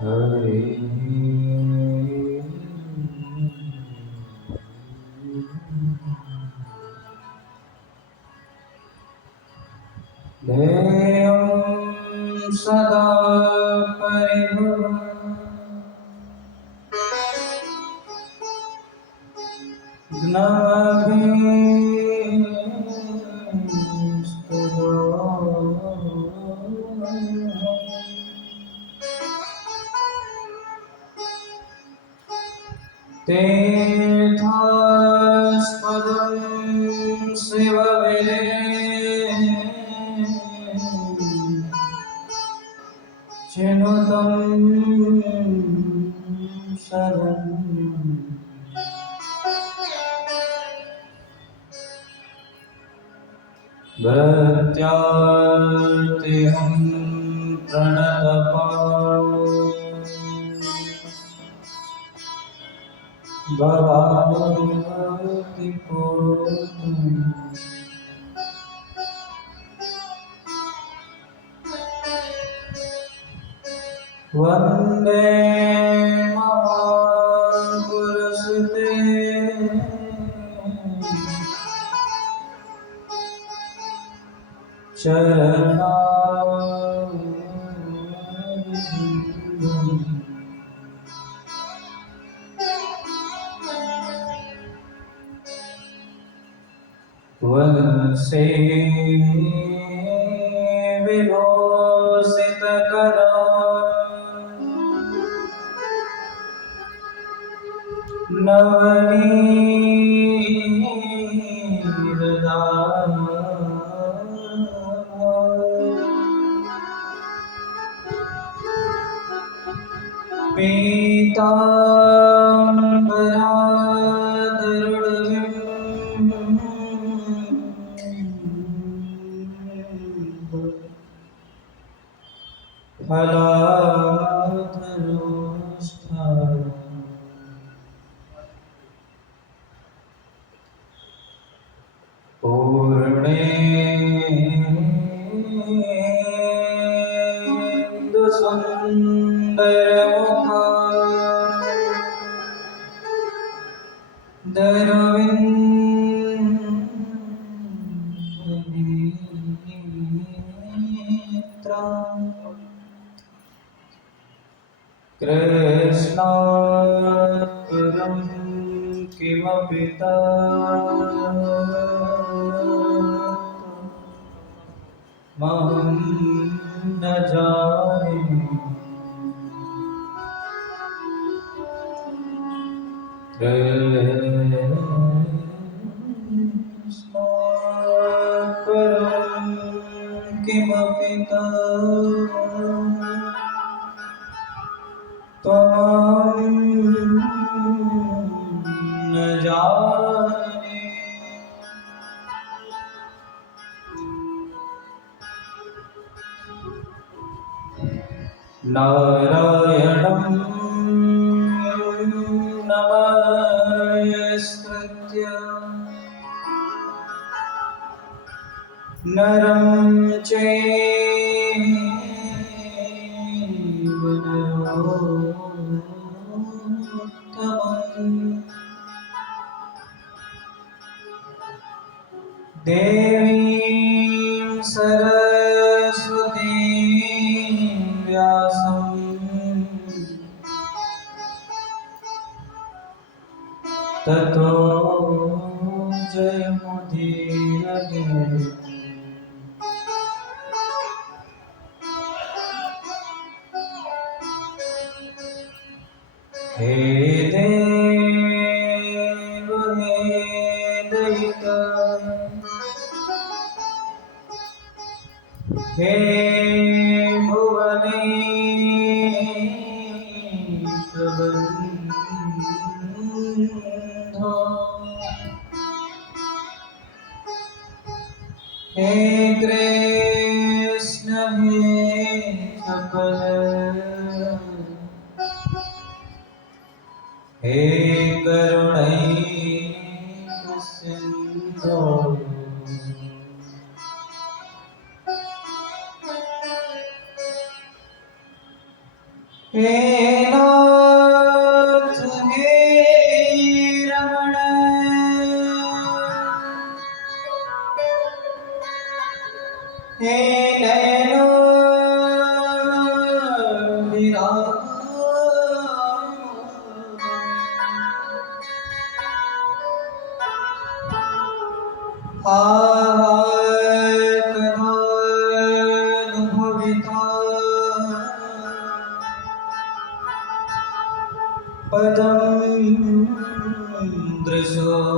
हरे ध्येयं सदा परिभवम् तीर्थास्पदं शिवविरे चिनुतं शरणं भृत्यार्तिहं प्रणतपाल भवामतिपूर्णम् वन्दे महापुरुषते चरणारविन्दम् वंशे विभूषितकरा नवनीरदाम पीताम्बराधरुणविं फलाधरोष्ठा पूर्णेन्दुसुन्दरमुखा दरविन्दनेत्रा कृष्णात् परं किमपि महं न जाने कृष्णात् परं किमपि त्वं न जाने नारायणं नमस्कृत्य नरं चैव नरोत्तमं देवीं सरस्वतीं व्यासं ततो जयमुदीरये। हे देव हे दयिता हे भुवनेश बन्धो हे कृष्ण हे सकल हे करुणैक सिंधु धोयो। हे नाथ हे रमण, हे नैनो विराम, कदानुभविता पदं दृशोर्मे।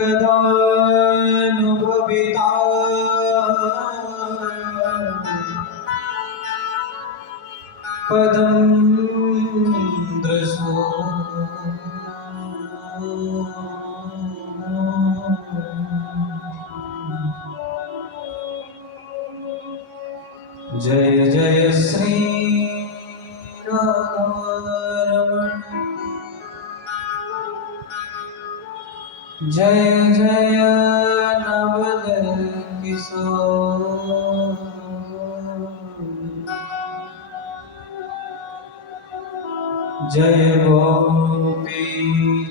कदानुभविता पदं दृशो। जय जय श्री राधारमण, जय जय नवल किशोर, जय गोपी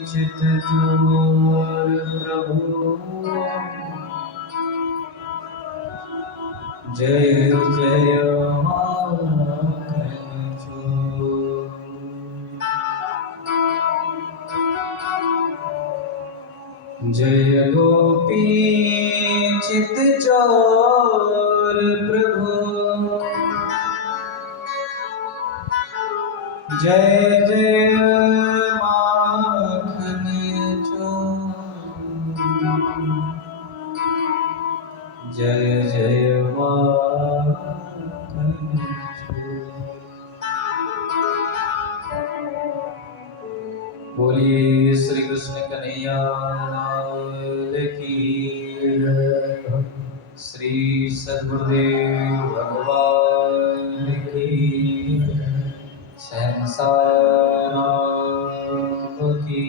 चित चोर प्रभु, जय जय माखन चोर। जय गोपी चित चोर प्रभु, जय जय माखन चोर, जय जय माखन चोर। बोलिए श्री कृष्ण कन्हैया लाल की, श्री सद्गुरुदेव भगवान की, शहंशाह नाम की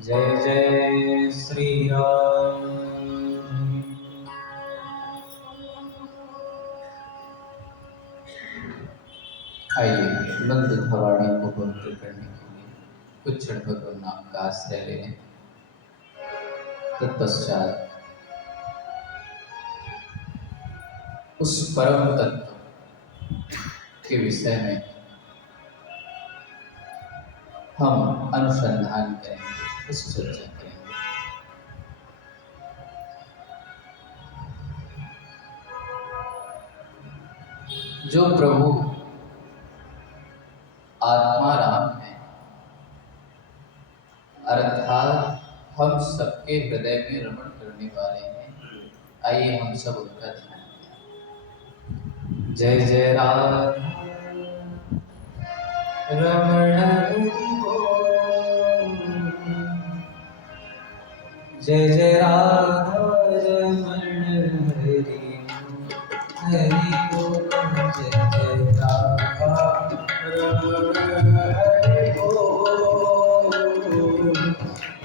जय। जय श्री राम। आइए बंद थवाड़ी को पवित्र करने के लिए कुछ क्षण भगवान नाम का आश्रय लें। तत्पश्चात उस परम तत्व के विषय में हम अनुसंधान करेंगे, उस चर्चा करेंगे। जो प्रभु आत्मा राम है, अर्थात हम सबके हृदय में रमण करने वाले हैं, आइए हम सब उनका ध्यान करें। जय जय राम रमण हरि बोल, जय जय राधा रमण हरि हरि बोल, जय जय राधा रमण हरि बोल,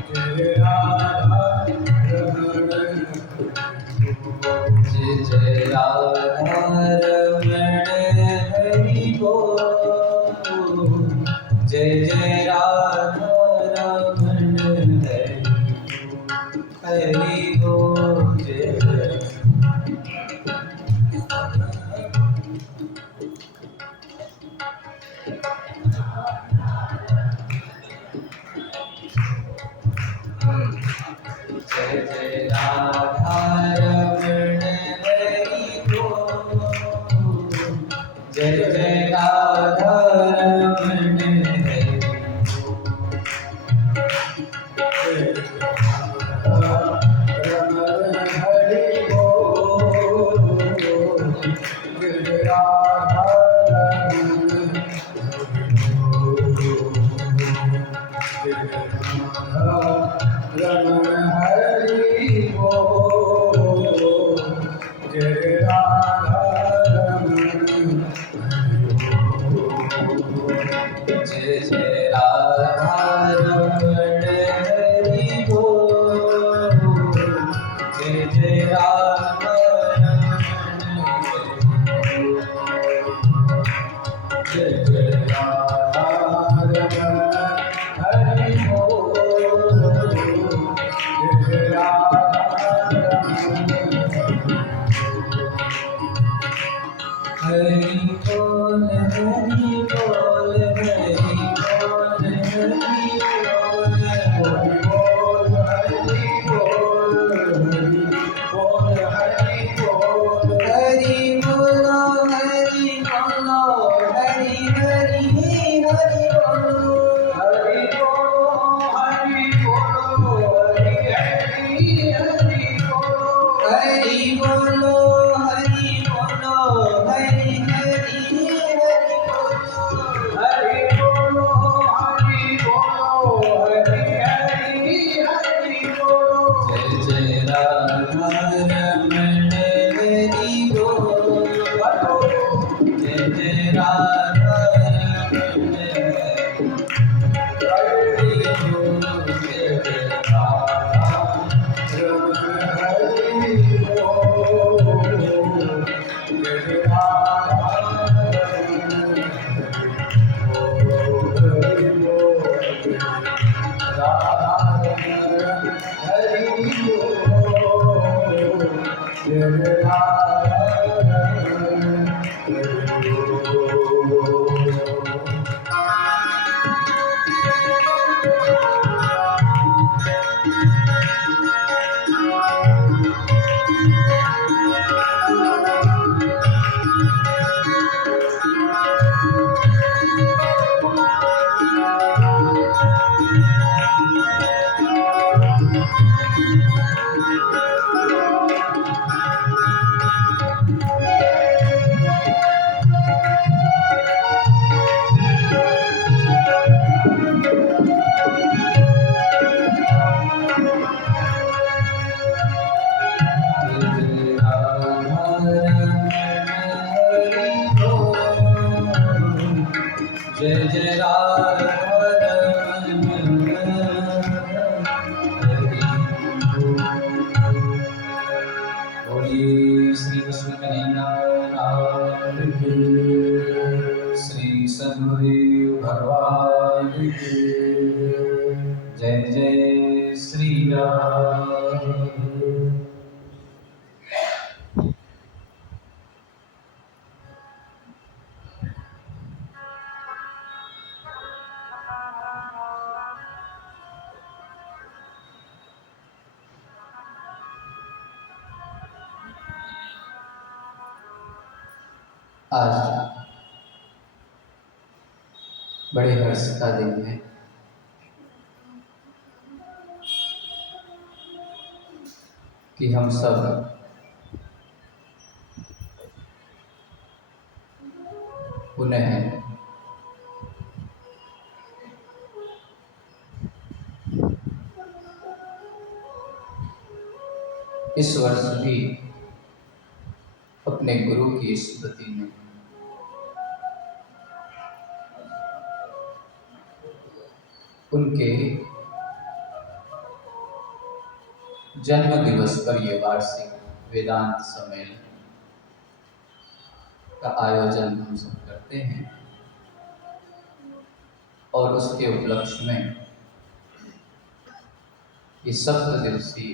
जय राधा रमण, जय जय राधा रमण हरि बोल, जय जय राधा रमण हरि बोल, जय जय। जय जय राधा रमण हरि बोल, जय जय राधा रमण हरि जय जय राधा रमण हरि बोल, जय जय राधा रमण हरि बोल, जय जय राधा रमण हरि बोल, जय जय राधा हरि बोल हरि बोल हरि बोल हरि बोल हरि बोल हरि बोल हरि बोल हरि बोलो हरि बोलो हरि हरि हरि बोलो हरि बोलो हरि बोलो हरि हरि हरि बोलो हरि बोलो हरि बोलो हरि हरि हरि बोलो हरि बोलो हरि बोलो हरि हरि हरि बोलो जय जय राधा रमण हरि बोल, जय जय राधा रमण हरि बोल, जय जय राधा रमण हरि बोल, जय जय राधा रमण हरि बोल, राधा रमण हरि बोल, जय जय राधा रमण हरि बोल। जय जय राधा रमण हरि बोल, बोलिए श्री कृष्ण कन्हैया लाल की, श्री सद्गुरु भगवान की जय जय श्री राम। आज बड़े हर्ष का दिन है कि हम सब पुनः इस वर्ष भी अपने गुरु की स्मृति में उनके जन्म दिवस पर यह वार्षिक वेदांत सम्मेलन का आयोजन हम सब करते हैं और उसके उपलक्ष्य में ये 7 दिवसीय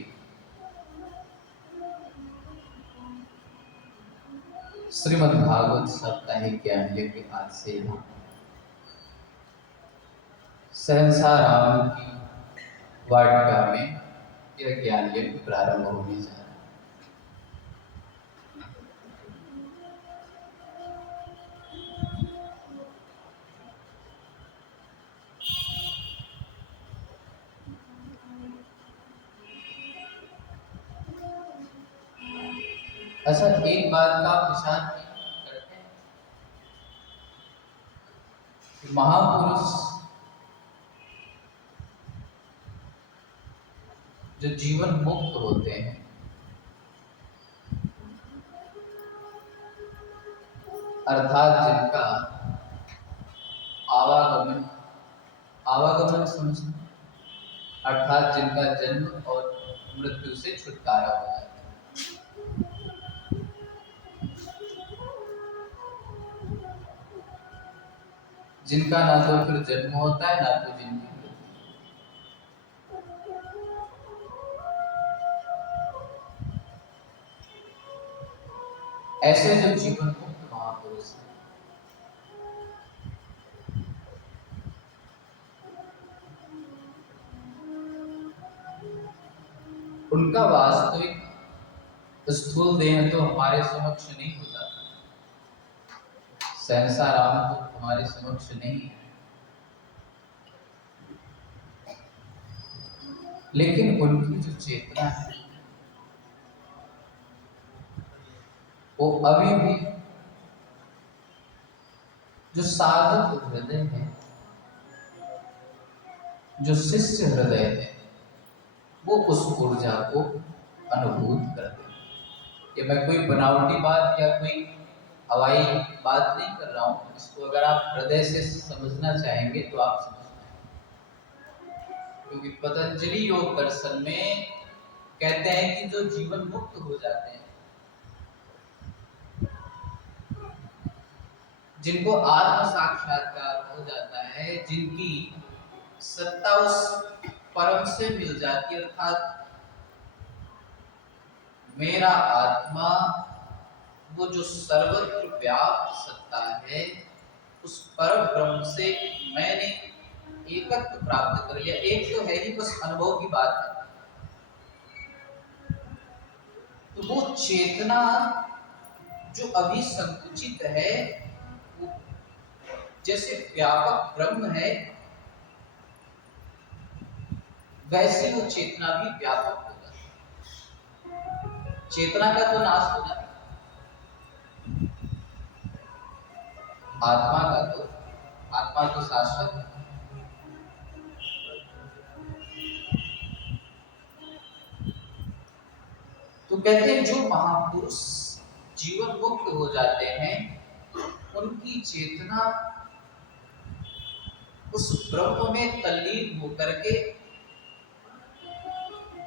श्रीमद् भागवत साप्ताहिक ज्ञान यज्ञ आज से सहसा राम की वाटिका में यह ज्ञान यज्ञ प्रारंभ होने जा रहा है। अच्छा, एक बात का आप निशान करते हैं, महापुरुष जो जीवन मुक्त होते हैं अर्थात जिनका आवागमन आगमन, आवागमन समझना, अर्थात जिनका जन्म और मृत्यु से छुटकारा हो जाता है। जिनका ना तो फिर जन्म होता है, ना तो जिनकी मृत्यु। ऐसे जो जीवन मुक्त महापुरुष हैं, उनका वास्तविक स्थूल देह तो हमारे समक्ष नहीं होता, सहसा राम तो हमारे समक्ष नहीं है, लेकिन उनकी जो चेतना है वो अभी भी जो साधक हृदय है, जो शिष्य हृदय है, वो उस ऊर्जा को अनुभूत करते हैं। ये मैं कोई बनावटी बात या कोई हवाई बात नहीं कर रहा हूं। इसको अगर आप हृदय से समझना चाहेंगे तो आप समझ पाएंगे, क्योंकि पतंजलि योग दर्शन में कहते हैं कि जो जीवन मुक्त हो जाते हैं, जिनको आत्म साक्षात्कार हो जाता है, जिनकी सत्ता उस परम से मिल जाती है, अर्थात मेरा आत्मा वो जो सर्वत्र व्याप्त सत्ता है, उस परम ब्रह्म से मैंने एकत्व प्राप्त कर लिया। एक तो है ही, बस अनुभव की बात है। तो वो चेतना जो अभी संकुचित है, वो जैसे व्यापक ब्रह्म है, वैसे वो चेतना भी व्यापक हो जाती है। चेतना का तो नाश हो जाता है, आत्मा तो शाश्वत है। तो कहते हैं जो महापुरुष जीवन मुक्त हो जाते हैं, उनकी चेतना उस ब्रह्म में तल्लीन होकर के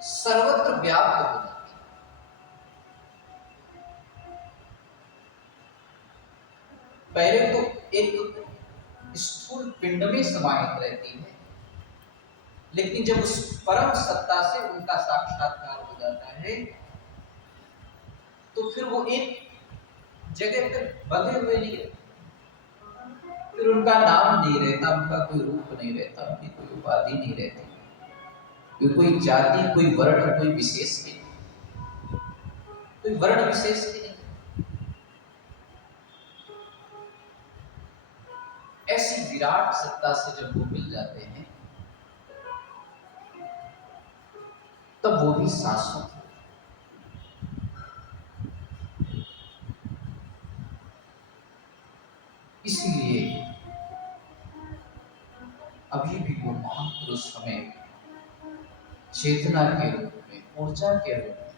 सर्वत्र व्याप्त हो जाती है। पहले तो एक स्थूल पिंड में समाहित रहती है, लेकिन जब उस परम सत्ता से उनका साक्षात्कार हो जाता है, तो फिर वो एक जगह पर बंधे हुए नहीं रहते। फिर उनका नाम नहीं रहता, उनका कोई रूप नहीं रहता, उनकी कोई उपाधि नहीं रहती, कोई जाति, कोई वर्ण, कोई विशेष नहीं, कोई वर्ण विशेष नहीं। ऐसी विराट सत्ता से जब वो मिल जाते हैं, तब वो भी शाश्वत है। इसलिए अभी भी वो महापुरुष हमें चेतना के रूप में, ऊर्जा के रूप में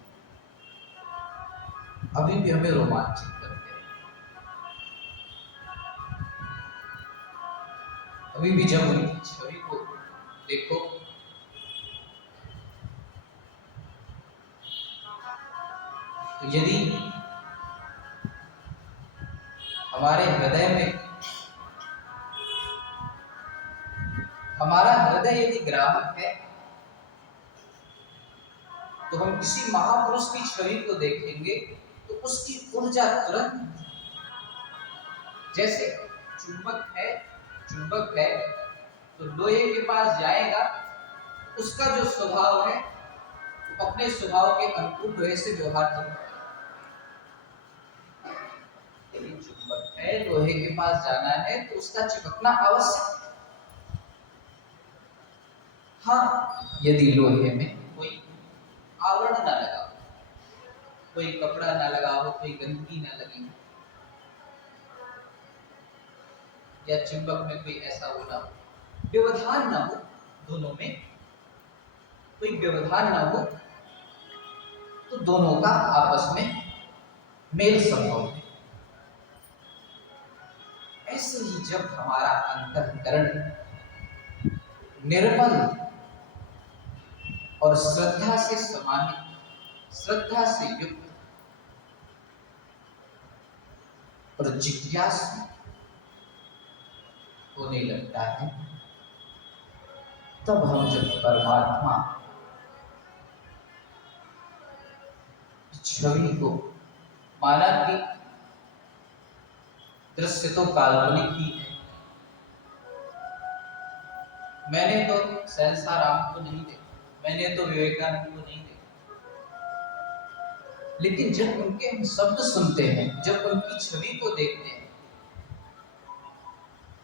अभी भी हमें रोमांचित करते हैं। अभी भी जब उनकी छवि को देखो, तो यदि हमारे हृदय में, हमारा हृदय यदि ग्राहक है, तो हम किसी महापुरुष की छवि को देखेंगे तो उसकी ऊर्जा तुरंत, जैसे चुंबक है तो लोहे के पास जाएगा, उसका जो स्वभाव है तो अपने स्वभाव के अनुकूल लोहे से व्यवहार करता है। यदि चुंबक है, लोहे के पास जाना है तो उसका चिपकना आवश्यक है। हाँ, यदि लोहे में कोई आवरण ना लगा हो, कोई कपड़ा ना लगा हो, कोई गंदगी ना लगी हो, या चुंबक में कोई ऐसा हो ना हो, व्यवधान ना हो, दोनों में कोई व्यवधान ना हो, तो दोनों का आपस में मेल संभव है। ऐसे ही जब हमारा अंतःकरण निर्मल और श्रद्धा से समाहित, श्रद्धा से युक्त और जिज्ञासु होने लगता है, तब हम जब परमात्मा की छवि को, माना कि दृश्य तो काल्पनिक ही है, मैंने तो सहसा राम को नहीं देखा, मैंने तो विवेकानंद को नहीं देखा, लेकिन जब उनके हम शब्द सुनते हैं, जब उनकी छवि को देखते हैं,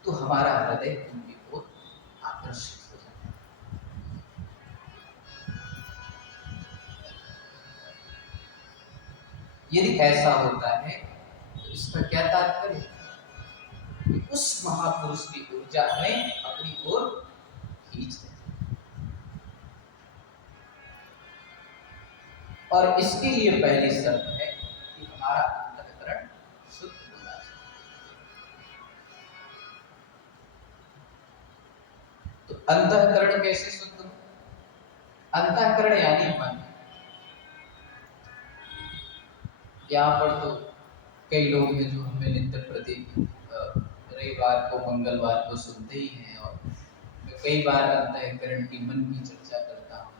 तो हमारा हृदय उनकी ओर आकर्षित हो जाता है। यदि ऐसा होता है तो इसका क्या तात्पर्य है? कि उस महापुरुष की ऊर्जा हमें अपनी ओर खींच लेती है। और इसके लिए पहली शर्त है कि हमारा अंतःकरण शुद्ध होना चाहिए। तो अंतःकरण कैसे शुद्ध हो? अंतःकरण यानी मन। यहाँ पर तो कई लोग हैं जो हमें नित्य प्रति रविवार को, मंगलवार को सुनते ही हैं, और मैं कई बार अंतःकरण की, मन की चर्चा करता हूँ।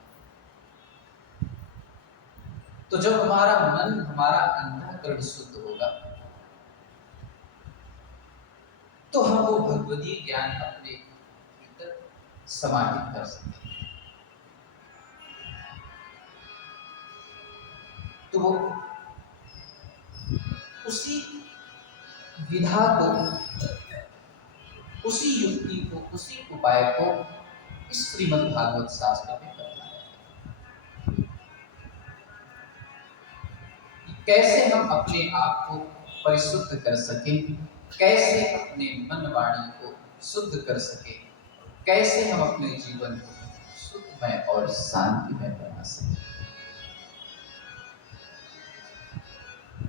तो जब हमारा मन, हमारा अंतःकरण शुद्ध होगा, तो हम वो भगवती ज्ञान अपने भीतर समाहित कर सकते हैं। तो वो उसी विधा को, उसी युक्ति को, उसी उपाय को इस श्रीमद् भागवत शास्त्र में बताया है। कैसे हम अपने आप को परिशुद्ध कर सकें, कैसे अपने मन वाणी को शुद्ध कर सकें, कैसे हम अपने जीवन को सुखमय और शांतिमय बना सकें,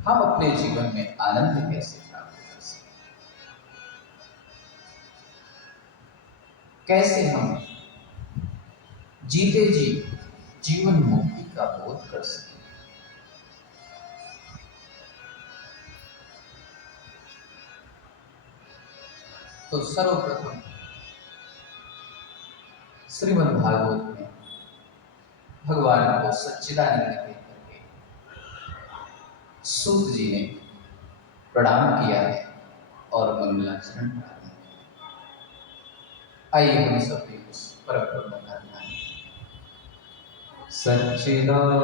हम अपने जीवन में आनंद कैसे प्राप्त कर सकें, कैसे हम जीते जी जीवन मुक्ति का बोध कर सकें। तो सर्वप्रथम श्रीमद् भागवत में भगवान को सच्चिदानंद कहकर के सूत जी ने प्रणाम किया है और मंगलाचरण करा है। आइए हम सभी उस परम का ध्यान। सच्चिदानंदयोपाय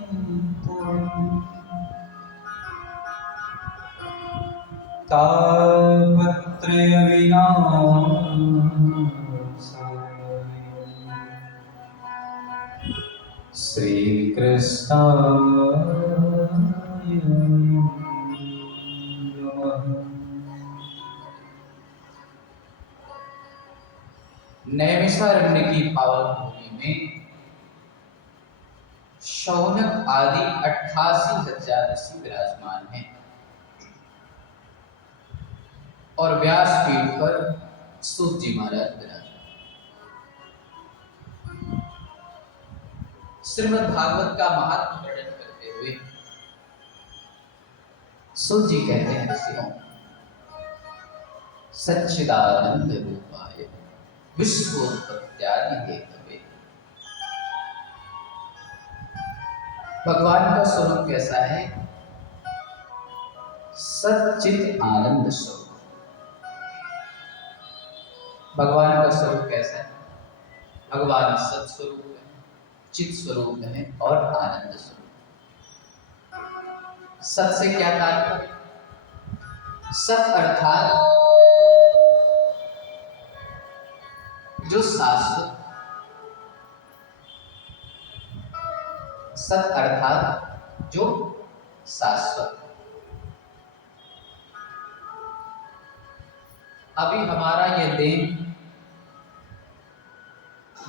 विश्वोत्पत्त्यादिहेतुम् तापत्रय विनाशाय श्रीकृष्णाय नमः। नैमिषारण्य की पावन भूमि में शौनक आदि 88,000 ऋषि विराजमान हैं और व्यासपीठ पर सूत जी महाराज विराजमान। श्रीमद् भागवत का महात्म वर्णन करते हुए सूत जी कहते हैं, ऋषियों, सच्चिदानंद रूपाय विश्वोत्पत्त्यादिहेतवे। भगवान का स्वरूप कैसा है? सच्चित आनंद स्वरूप। भगवान का स्वरूप कैसा है? भगवान सत्स्वरूप है, चित स्वरूप है और आनंद स्वरूप। सत से क्या तात्पर्य? सत अर्थात जो शाश्वत, सत अर्थात जो शाश्वत। अभी हमारा ये देह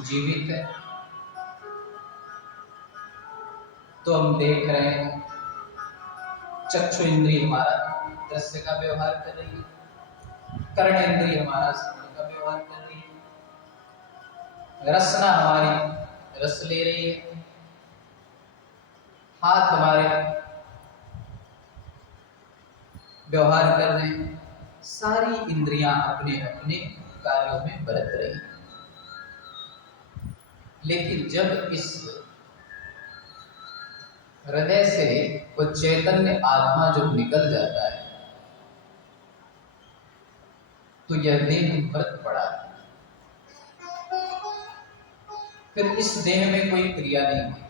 जीवित है तो हम देख रहे हैं, चक्षु इंद्रिय हमारा दृश्य का व्यवहार कर रही है, कर्ण इंद्रिय हमारा श्रवण का व्यवहार कर रही है, रसना हमारी रस ले रही है, हाथ हमारे व्यवहार कर रहे हैं, सारी इंद्रियां अपने अपने कार्यों में बरत रही हैं। लेकिन जब इस हृदय से वो चैतन्य आत्मा जब निकल जाता है तो यह देह मृत पड़ा है। फिर इस देह में कोई क्रिया नहीं होती।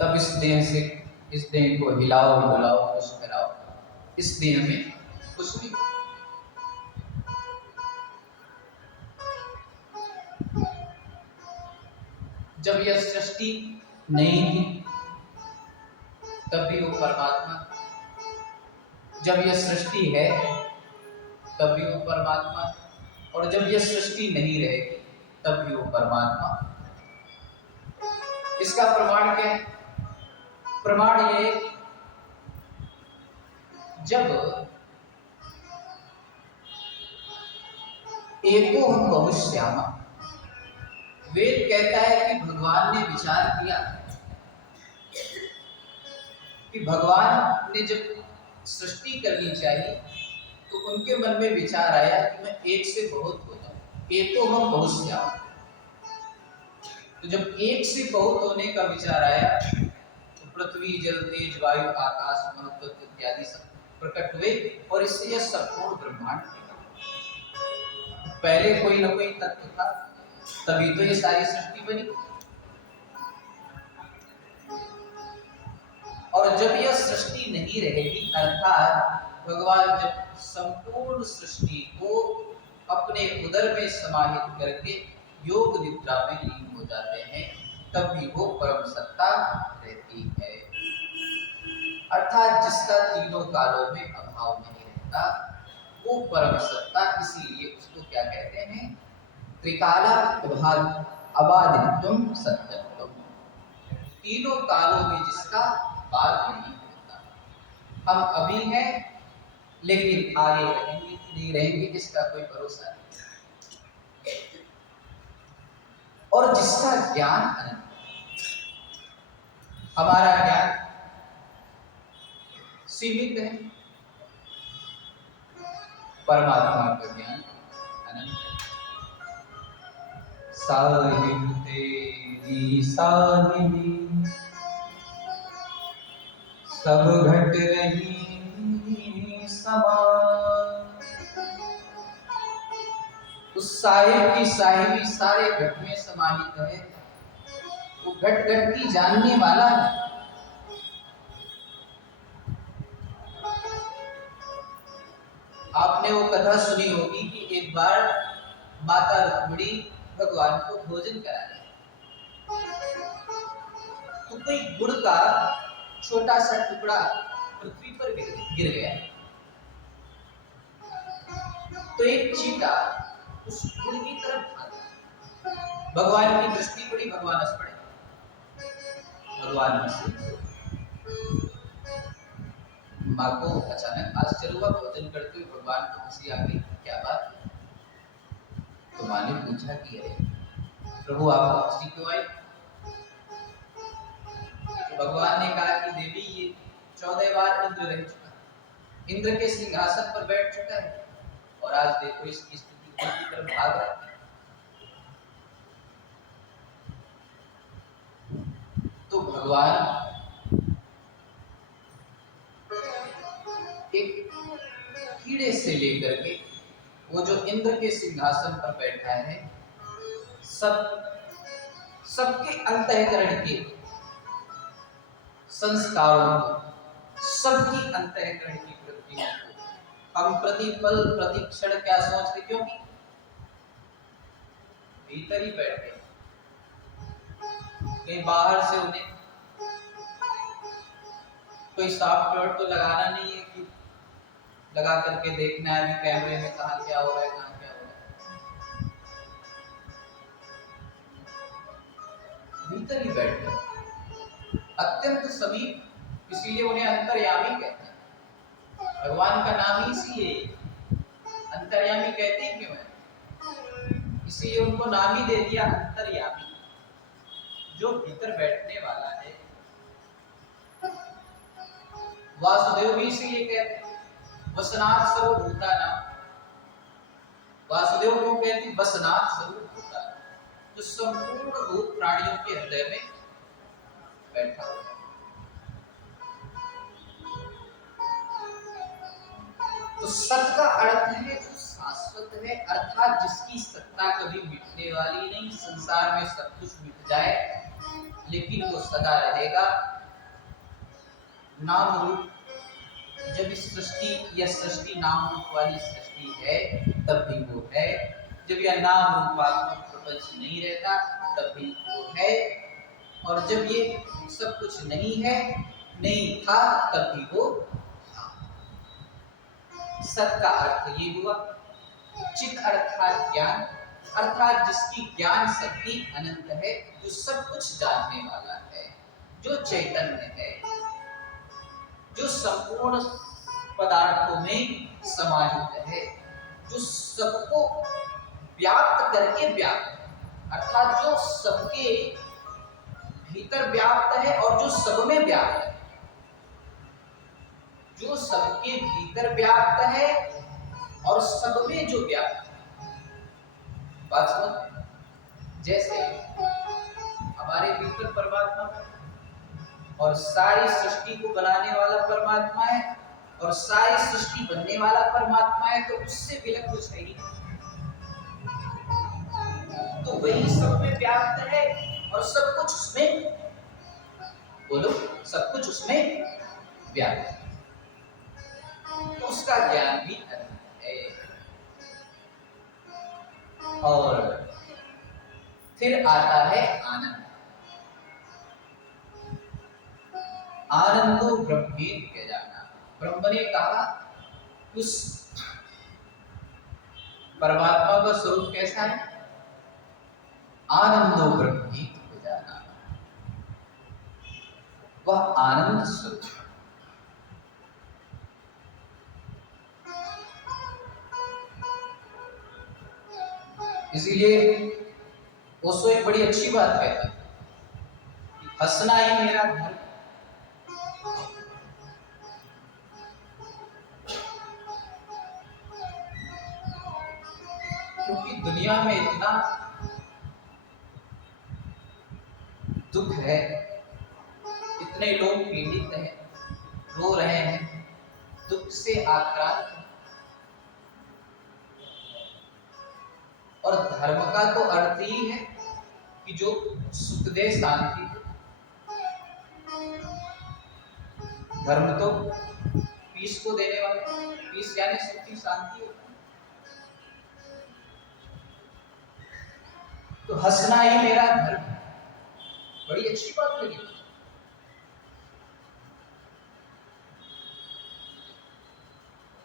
तब इस देह को हिलाओ डुलाओ कुछ कराओ, इस देह में कुछ नहीं। जब यह सृष्टि नहीं थी तब भी वो परमात्मा, जब यह सृष्टि है तब भी वो परमात्मा, और जब यह सृष्टि नहीं रहेगी तब भी वो परमात्मा। इसका प्रमाण क्या है? प्रमाण ये, जब एको हम बहुश्यामा, वेद कहता है कि भगवान ने विचार किया कि भगवान ने जब सृष्टि करनी चाहिए तो उनके मन में विचार आया कि मैं एक से बहुत हो जाऊं, एको हम बहुश्यामा। तो जब एक से बहुत होने का विचार आया तो पृथ्वी जल तेज वायु आकाश मनोतत्व इत्यादि सब प्रकट हुए और इससे यह संपूर्ण ब्रह्मांड। पहले कोई ना कोई तत्व था तभी तो ये सारी सृष्टि बनी। और जब यह सृष्टि नहीं रहेगी, अर्थात भगवान जब संपूर्ण सृष्टि को अपने उदर में समाहित करके योग निद्रा में लीन हो जाते हैं, तब भी वो परम सत्ता रहती है। अर्थात जिसका तीनों कालों में अभाव नहीं रहता वो परम सत्ता। इसीलिए उसको क्या कहते हैं? त्रिकाला अबाधित्वम सत्यत्वम, तीनों कालों में जिसका बाद नहीं होता। हम अभी हैं लेकिन आगे रहेंगे कि नहीं रहेंगे इसका कोई भरोसा नहीं। और जिसका ज्ञान अनंत, हमारा ज्ञान सीमित है, परमात्मा का ज्ञान अनंत है। साहिब तेरी साहिबी सब घट रही समान, उस साहिब की साहिबी सारे घट में समाहित है। वो घट घट की जानने वाला है। आपने वो कथा सुनी होगी कि एक बार माता रुक्मिणी भगवान को भोजन कराने, तो कोई गुड़ का छोटा सा टुकड़ा पृथ्वी पर गिर गया। तो एक चीटा उस गुड़ की तरफ भागा। भगवान की दृष्टि पड़ी, भगवान हंस पड़े। भगवान हंसे, माँ को अचानक आश्चर्य हुआ। भोजन करते हुए भगवान को हंसी आ गई, क्या बात? तो माँ ने पूछा कि अरे प्रभु आपको हंसी क्यों आई? तो भगवान ने कहा कि देवी ये 14 बार इंद्र रह चुका, इंद्र के सिंहासन पर बैठ चुका है और आज देखो इसकी स्थिति की तरफ भाग रहा है। तो भगवान एक कीड़े से लेकर के वो जो इंद्र के सिंहासन पर बैठा है, सबके अंतःकरण के संस्कारों को, सबकी अंतःकरण की वृत्तियों को हम प्रतिपल प्रतिक्षण क्या सोचते, क्योंकि भीतर ही बैठे, कहीं बाहर से उन्हें कोई सॉफ्टवेयर तो लगाना नहीं है कि लगा करके देखना है कि कैमरे में कहाँ क्या हो रहा है, कहाँ क्या हो रहा है। भीतर ही बैठ गए, अत्यंत समीप, इसीलिए उन्हें अंतर्यामी कहते हैं। भगवान का नाम ही इसलिए अंतर्यामी कहते हैं, क्यों है? इसीलिए उनको नाम ही दे दिया अंतर्यामी, जो भीतर बैठने वाला है। वासुदेव भी इसीलिए कहते हैं वसनात् सर्वभूतानां। वासुदेव क्यों कहते हैं? वसनात् सर्वभूतानां, जो संपूर्ण भूत प्राणियों के हृदय में बैठा हुआ है। तो सत का अर्थ है जो शाश्वत है, अर्थात जिसकी सत्ता कभी मिटने वाली नहीं। संसार में सब कुछ मिट जाए लेकिन वो सदा रहेगा। नाम रूप, जब इस सृष्टि या सृष्टि नाम रूप वाली सृष्टि है तब भी वो है, जब यह नाम रूपात्मक प्रपंच नहीं रहता तब भी वो है, और जब ये सब कुछ नहीं है, नहीं था, तब भी वो था। सत का अर्थ ये हुआ। चित अर्थात ज्ञान, अर्थात जिसकी ज्ञान शक्ति अनंत है, जो सब कुछ जानने वाला है, जो चैतन्य है, जो संपूर्ण पदार्थों में समाहित है, जो सबको व्याप्त करके व्याप्त, अर्थात जो सबके भीतर व्याप्त है और जो सब में व्याप्त है, जो सबके भीतर व्याप्त है और सब में जो व्याप्त है। बात समझ? जैसे हमारे भीतर परमात्मा है और सारी सृष्टि को बनाने वाला परमात्मा है और सारी सृष्टि बनने वाला परमात्मा है, तो उससे विलग कुछ है ही नहीं। तो वही सब में व्याप्त है और सब कुछ उसमें, बोलो, सब कुछ उसमें व्याप्त है, तो उसका ज्ञान भी अनंत है। और फिर आता है आनंद। आनंदो ब्रह्मेति कह जाना। ब्रह्म ने कहा उस परमात्मा का स्वरूप कैसा है? आनंदो ब्रह्मेति कह जाना, वह आनंद स्वरूप। इसीलिए ओशो एक बड़ी अच्छी बात कहता है, हंसना ही मेरा धर्म। क्योंकि दुनिया में इतना दुख है, इतने लोग पीड़ित हैं, रो रहे हैं, दुख से आक्रांत हैं, और धर्म का तो अर्थ ही है कि जो सुख दे, शांति दे। धर्म तो पीस को देने वाले, पीस यानी सुखी शांति होता है। तो हंसना ही मेरा धर्म, बड़ी अच्छी बात लगी।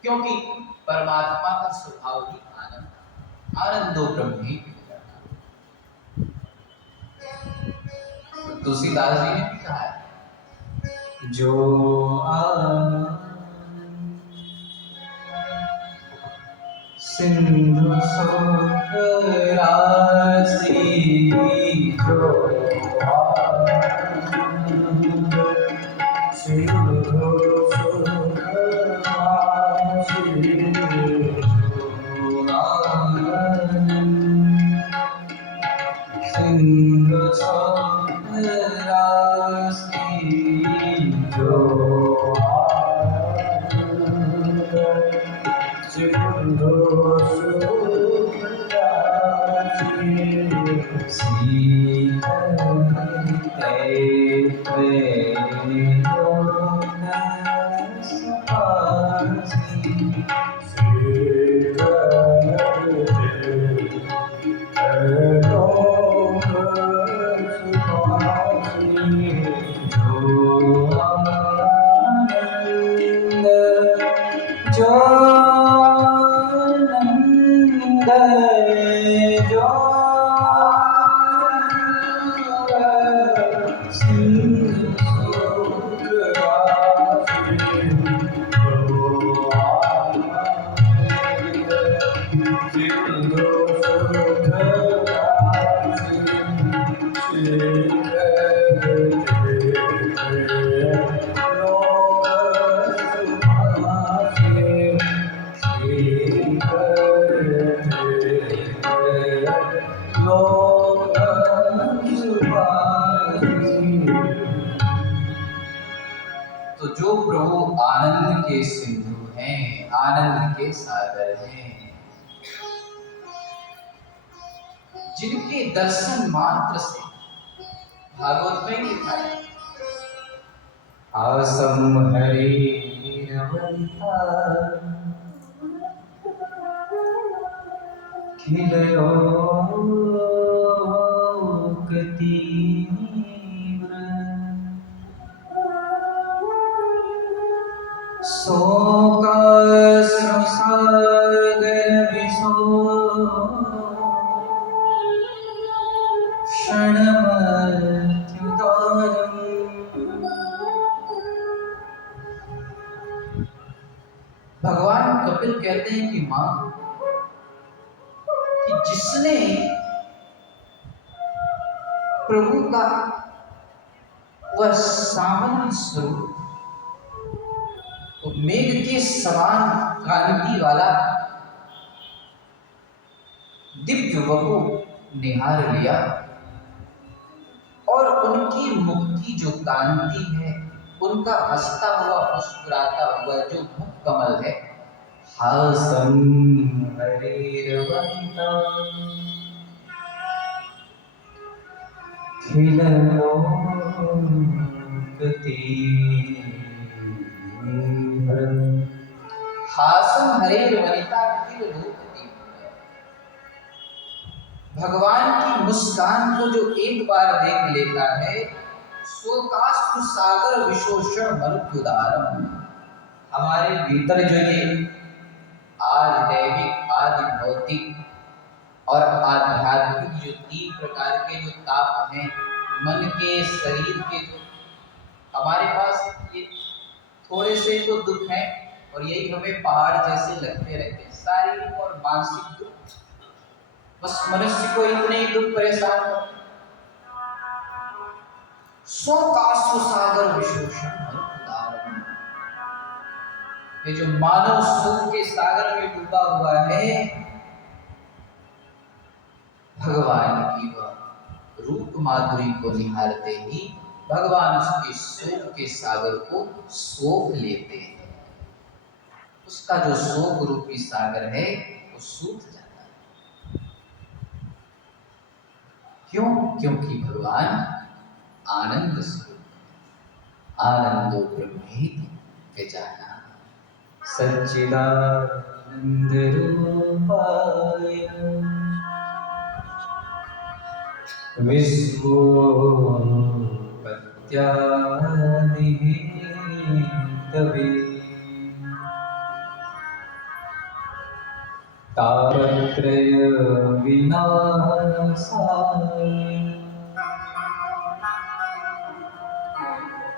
क्योंकि परमात्मा का स्वभाव ही आनंद, आनंदो ब्रह्मेति। तुलसीदास जी ने भी कहा है, जो सिंधु सुख राशि, जो सिंधु सुख राशि, सिंधु सुख राशि, जो सिंधु सुख राशि, सीखते जो जो नंद जो तो जो प्रभु आनंद के सिंधु हैं, आनंद के सागर हैं, जिनके दर्शन मात्र से भागवत में लिखा है आसम हरि खिलयो शोका संसार विशो क्षणमत्युदारम्। भगवान कपिल कहते हैं कि मां, कि जिसने प्रभु का वह सामना स्वरूप मेघ के समान कांति वाला दिव्य वपु निहार लिया और उनकी मुक्ति जो कांति है, उनका हंसता हुआ मुस्कुराता हुआ जो मुख कमल है, हासम हरिरवंता हासम हरेर वनिता खिललोकती। भगवान की मुस्कान को जो एक बार देख लेता है, शोकाश्रु सागर विशोषण मरुत्युदारम। हमारे भीतर जो ये आज दैविक, आदि भौतिक और आध्यात्मिक जो 3 प्रकार के जो ताप हैं, मन के, शरीर के, जो हमारे पास ये थोड़े से तो दुख हैं और यही हमें पहाड़ जैसे लगते रहते हैं, शारीरिक और मानसिक दुख। बस मनुष्य को इतने ही दुख परेशान करते। शोकाश्रु सागर विशोषण मरुत्युदारम। ये जो मानव सुख के सागर में डूबा हुआ है, भगवान की वह रूप माधुरी को निहारते ही भगवान उसके शोक के सागर को सोख लेते हैं। उसका जो शोक रूपी सागर है वो सूख जाता है। क्यों? क्योंकि भगवान आनंद स्वरूप, आनंदो ब्रह्मेति विजाना सच्चिदानंद रूपाय विश्वोपत्यादिहेतवे तापत्रय विनाशाय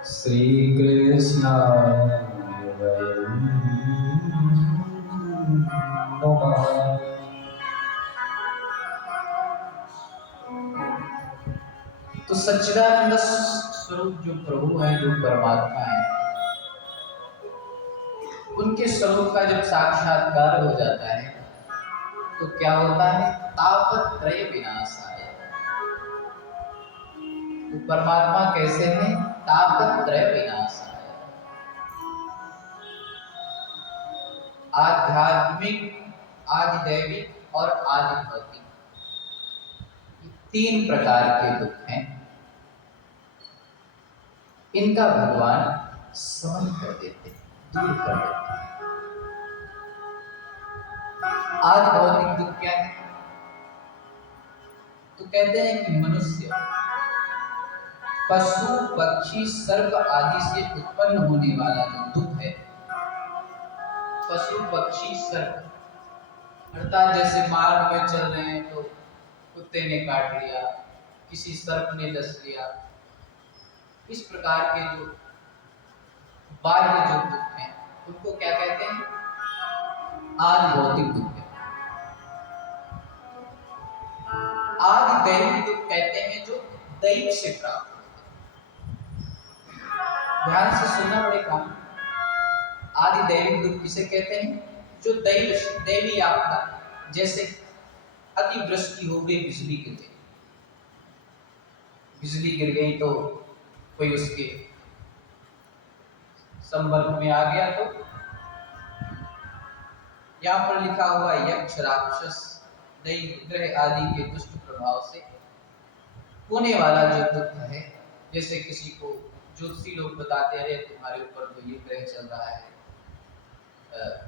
श्री कृष्णाय वयं नमः। तो सच्चिदानंद स्वरूप जो प्रभु है, जो परमात्मा है, उनके स्वरूप का जब साक्षात्कार हो जाता है तो क्या होता है? तापत्रय विनाशाय। तो परमात्मा कैसे हैं? तापत्रय विनाशाय। आध्यात्मिक, आदिदैविक और आदि भौतिक 3 प्रकार के दुख हैं, इनका भगवान शमन कर देते, दूर कर देते। आदि भौतिक दुख क्या है? तो कहते हैं कि मनुष्य, पशु, पक्षी, सर्प आदि से उत्पन्न होने वाला जो दुख है, पशु पक्षी सर्प, अर्थात जैसे मार्ग में चल रहे हैं तो कुत्ते ने काट लिया, किसी सर्प ने डस लिया, इस प्रकार के जो बाह्य जो दुख हैं उनको क्या कहते हैं? आदि भौतिक दुख है। आदि दैविक दुख कहते हैं जो दैव से प्राप्त होते हैं। ध्यान से सुनना पड़ेगा। आदि दैविक दुख किसे कहते हैं? जो दैवी आपदा, जैसे अतिवृष्टि हो गई, बिजली गिर गई, बिजली गिर गई तो कोई उसके संपर्क में आ गया तो यहाँ पर लिखा हुआ यक्ष, राक्षस, दैत्य ग्रह आदि के दुष्ट प्रभाव से होने वाला जो दुख है, जैसे किसी को ज्योतिषी लोग बताते हैं, अरे तुम्हारे ऊपर तो ये ग्रह चल रहा है,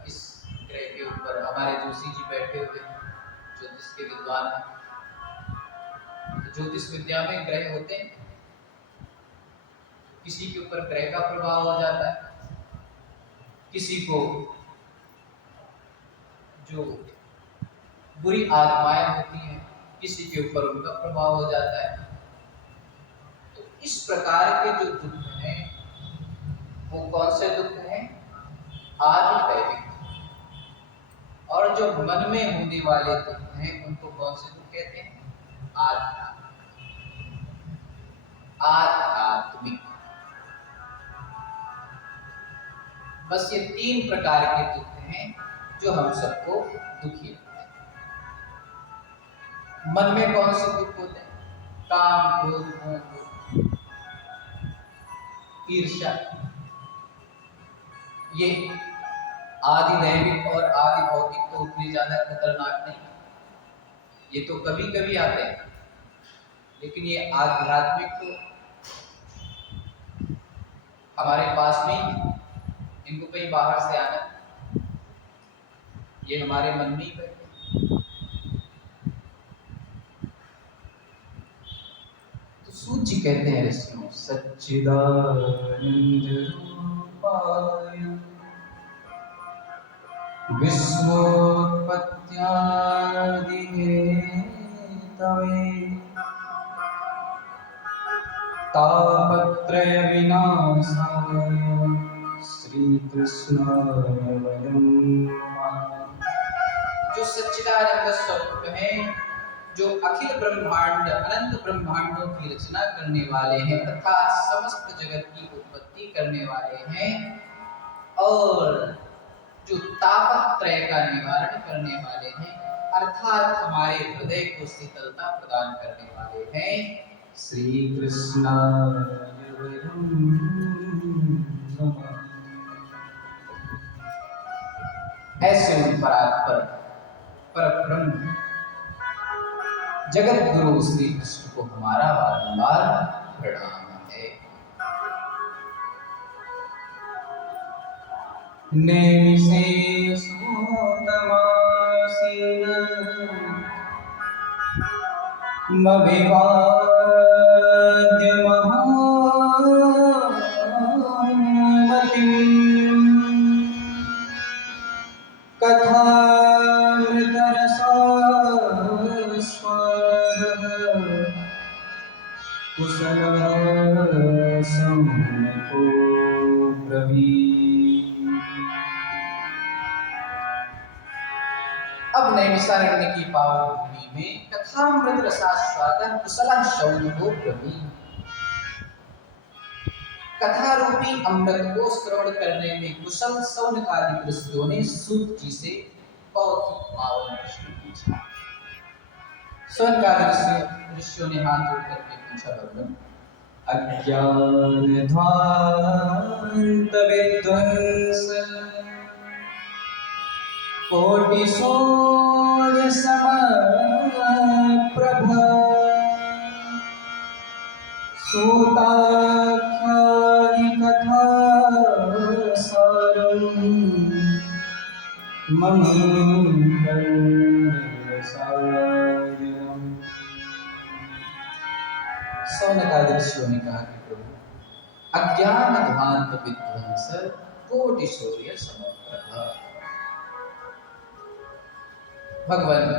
इस ग्रह के ऊपर हमारे जोशी जी बैठे हुए हैं, ज्योतिष के विद्वान हैं। तो ज्योतिष विद्या में ग्रह होते हैं, किसी के ऊपर ग्रह का प्रभाव हो जाता है, किसी को जो बुरी आत्माएं होती हैं किसी के ऊपर उनका प्रभाव हो जाता है। तो इस प्रकार के जो दुख हैं वो कौन से दुख हैं? आदि दैविक। और जो मन में होने वाले दुख हैं उनको कौन से दुख कहते हैं? आध्यात्मिक। बस ये तीन प्रकार के दुख हैं जो हम सबको दुखी रखते हैं। मन में कौन से दुख होते हैं? काम, क्रोध, मोह, ईर्ष्या। ये आदि दैविक और आदि भौतिक तो उतने ज्यादा खतरनाक नहीं, ये तो कभी कभी आते हैं, लेकिन ये आध्यात्मिक तो हमारे पास में, इनको कहीं बाहर से आना, ये हमारे मन में ही बैठे। तो सूची कहते हैं ऋषियों, सच्चिदानंद रूपाय विश्वोत्पत्त्यादि हेतवे तापत्रय विनाशाय श्री कृष्णाय वयं नमः। जो सच्चिदानंद स्वरूप हैं, जो अखिल ब्रह्मांड अनंत ब्रह्मांडों की रचना करने वाले हैं, अर्थात समस्त जगत की उत्पत्ति करने वाले हैं, और जो तापत्रय का निवारण करने वाले हैं, अर्थात हमारे हृदय को शीतलता प्रदान करने वाले हैं, श्री कृष्णाय वयं नमः। ऐसे उन परात्पर परब्रह्म जगत गुरु श्री कृष्ण को हमारा बारंबार प्रणाम है। नेमिषेषोत्तमासीन मविवाद्य महामतिम् कथामृतरसास्वादः कुशलः सम्यको ब्रवीत्। अब नैमिषारण्य की पावन भूमि में कथामृत रसास्वादः कुशलः सम्यको ब्रवीत्। कथा रूपी अमृत को श्रवण करने में कुशल सौनकादि ऋषियों ने सूत जी से बहुत ही पावन प्रश्न पूछा। सौनकादि ऋषियों ने हाथ जोड़ करके पूछा, भगवान अज्ञान ध्वांत विध्वंस कोटि सूर्य समप्रभ सूताख्यायि कथा सारम् मम कर्णरसायनम्। सौनकादि ऋषियों ने कहा कि प्रभु, अज्ञान ध्वांत विध्वंस कोटि सूर्य समप्रभ, भगवान,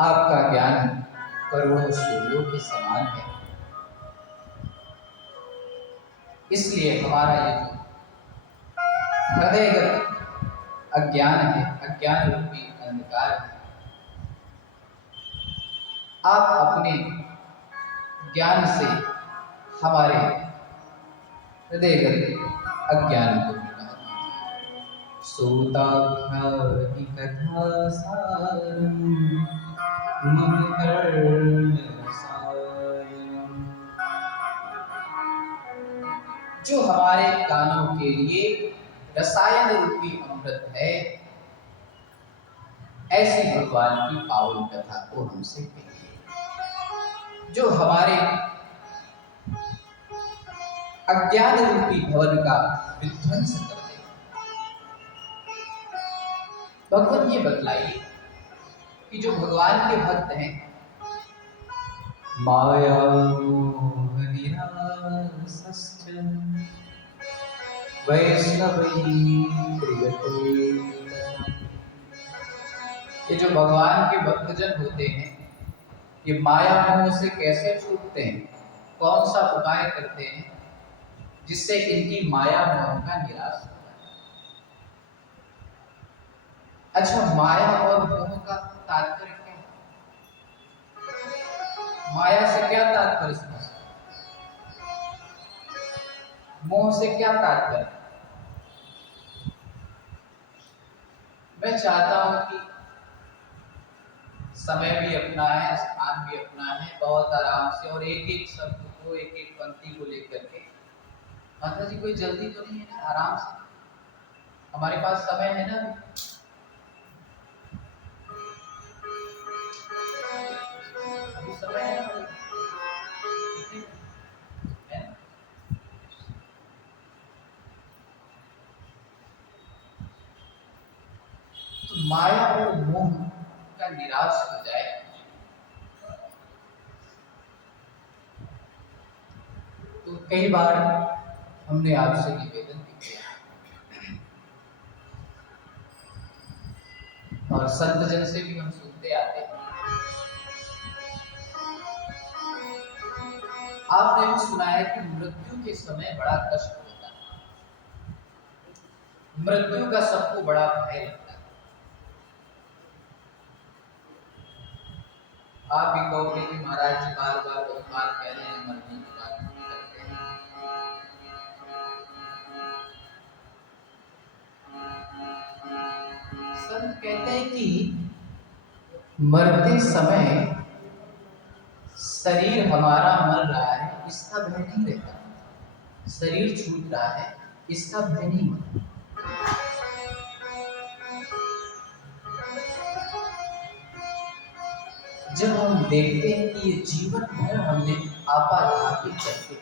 आपका ज्ञान करोड़ों सूर्यों के समान है, इसलिए हमारा ये जो हृदयगत अज्ञान है, अज्ञान रूपी अंधकार है, आप अपने ज्ञान से हमारे हृदयगत अज्ञान को मिटा दीजिए। सूताख्याति कथा सारम मम कर्ण रसायनम। जो हमारे कानों के लिए रसायन रूपी अमृत है, ऐसी भगवान की पावन कथा को हमसे कहिए। जो हमारे अज्ञान रूपी भवन का विध्वंस कर दे। भगवान ये बतलाइए कि जो भगवान के भक्त हैं, माया वैष्णवी प्रियते, ये जो भगवान के भक्तजन होते हैं, ये माया मोह से कैसे छूटते हैं, कौन सा उपाय करते हैं जिससे इनकी माया मोह का निराश होता है। अच्छा, माया और मोह का तात्पर्य क्या है? माया से क्या तात्पर्य, मोह से क्या तात्पर्य? मैं चाहता हूं कि समय भी अपना है, स्थान भी अपना है, बहुत आराम से और एक एक शब्द को, एक एक पंक्ति को लेकर के। माता जी कोई जल्दी तो नहीं है ना, आराम से, हमारे पास समय है ना। अभी समय है ना, है? तो माया और मोह का निराश हो जाए, तो कई बार हमने आपसे निवेदन भी किया और संत जन से भी हम सुनते आते हैं। आपने भी सुना है कि मृत्यु के समय बड़ा कष्ट होता है, मृत्यु का सबको बड़ा भय लगता है। आप भी कहोगे कि महाराज जी बार बार बहुत बार कह रहे हैं, मरने की बात करते हैं। संत कहते हैं कि मरते समय शरीर हमारा मर रहा है, इसका भय नहीं रहता, शरीर छूट रहा है, इसका भय नहीं होता। जब हम देखते हैं कि ये जीवन भर हमने आपाधापी करके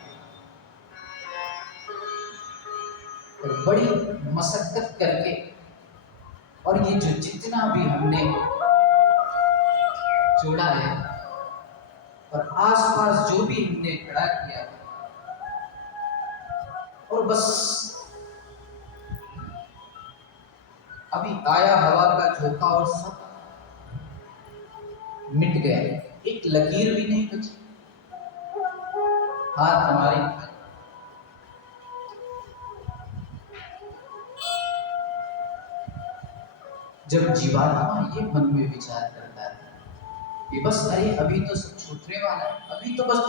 और बड़ी मशक्कत करके, और ये जो जितना भी हमने जोड़ा है और आसपास जो भी हमने खड़ा किया, और बस अभी आया हवा का झोंका और सब मिट गया, एक लकीर भी नहीं बची, हाथ हमारे। जब जीवात्मा ये मन में विचार करता है कि बस अरे अभी तो सब छूटने वाला है, अभी तो बस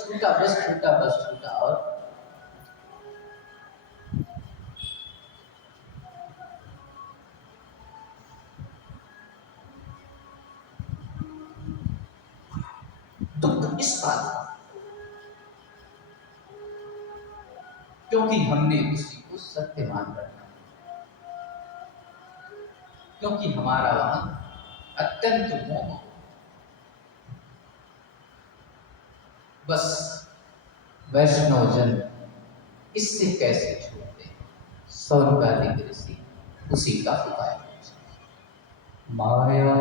छूटा, बस छूटा, बस छूटा, और दुख इस बात का, क्योंकि हमने उसी को सत्य मान रखा, क्योंकि हमारा वहां अत्यंत मोह। बस वैष्णव जन इससे कैसे छूटते, 100 रुपया ऋषि उसी का उपाय। माया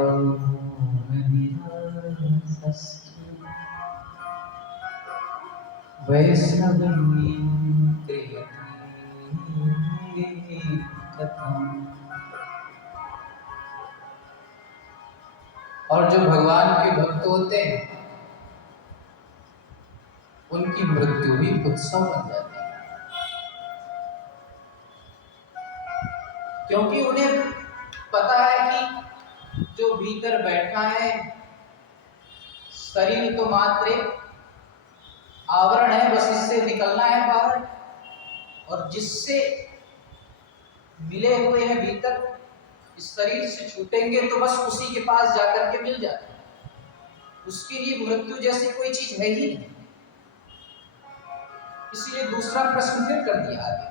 वैष्णवी और जो भगवान के भक्त होते हैं उनकी मृत्यु भी उत्सव बन जाती है, क्योंकि उन्हें पता है कि जो भीतर बैठा है शरीर तो मात्र आवरण है, बस इससे निकलना है बाहर, और जिससे मिले हुए हैं भीतर, इस शरीर से छूटेंगे तो बस उसी के पास जाकर के मिल जाते हैं। उसके लिए मृत्यु जैसी कोई चीज है ही नहीं। इसलिए दूसरा प्रश्न फिर कर दिया आगे,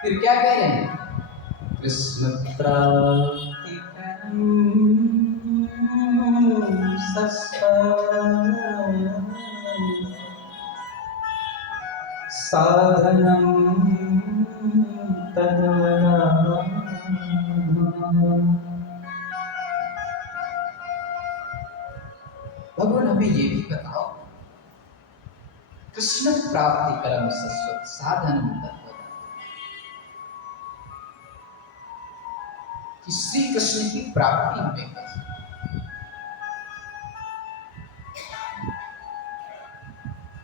फिर क्या कह रहे हैं? कृष्ण प्राप्ति साधनम तद्वदा। भगवान हमें ये भी बताओ, कृष्ण प्राप्ति परम शाश्वत साधन तद्वदा, कि श्री कृष्ण की प्राप्ति हमें कैसे,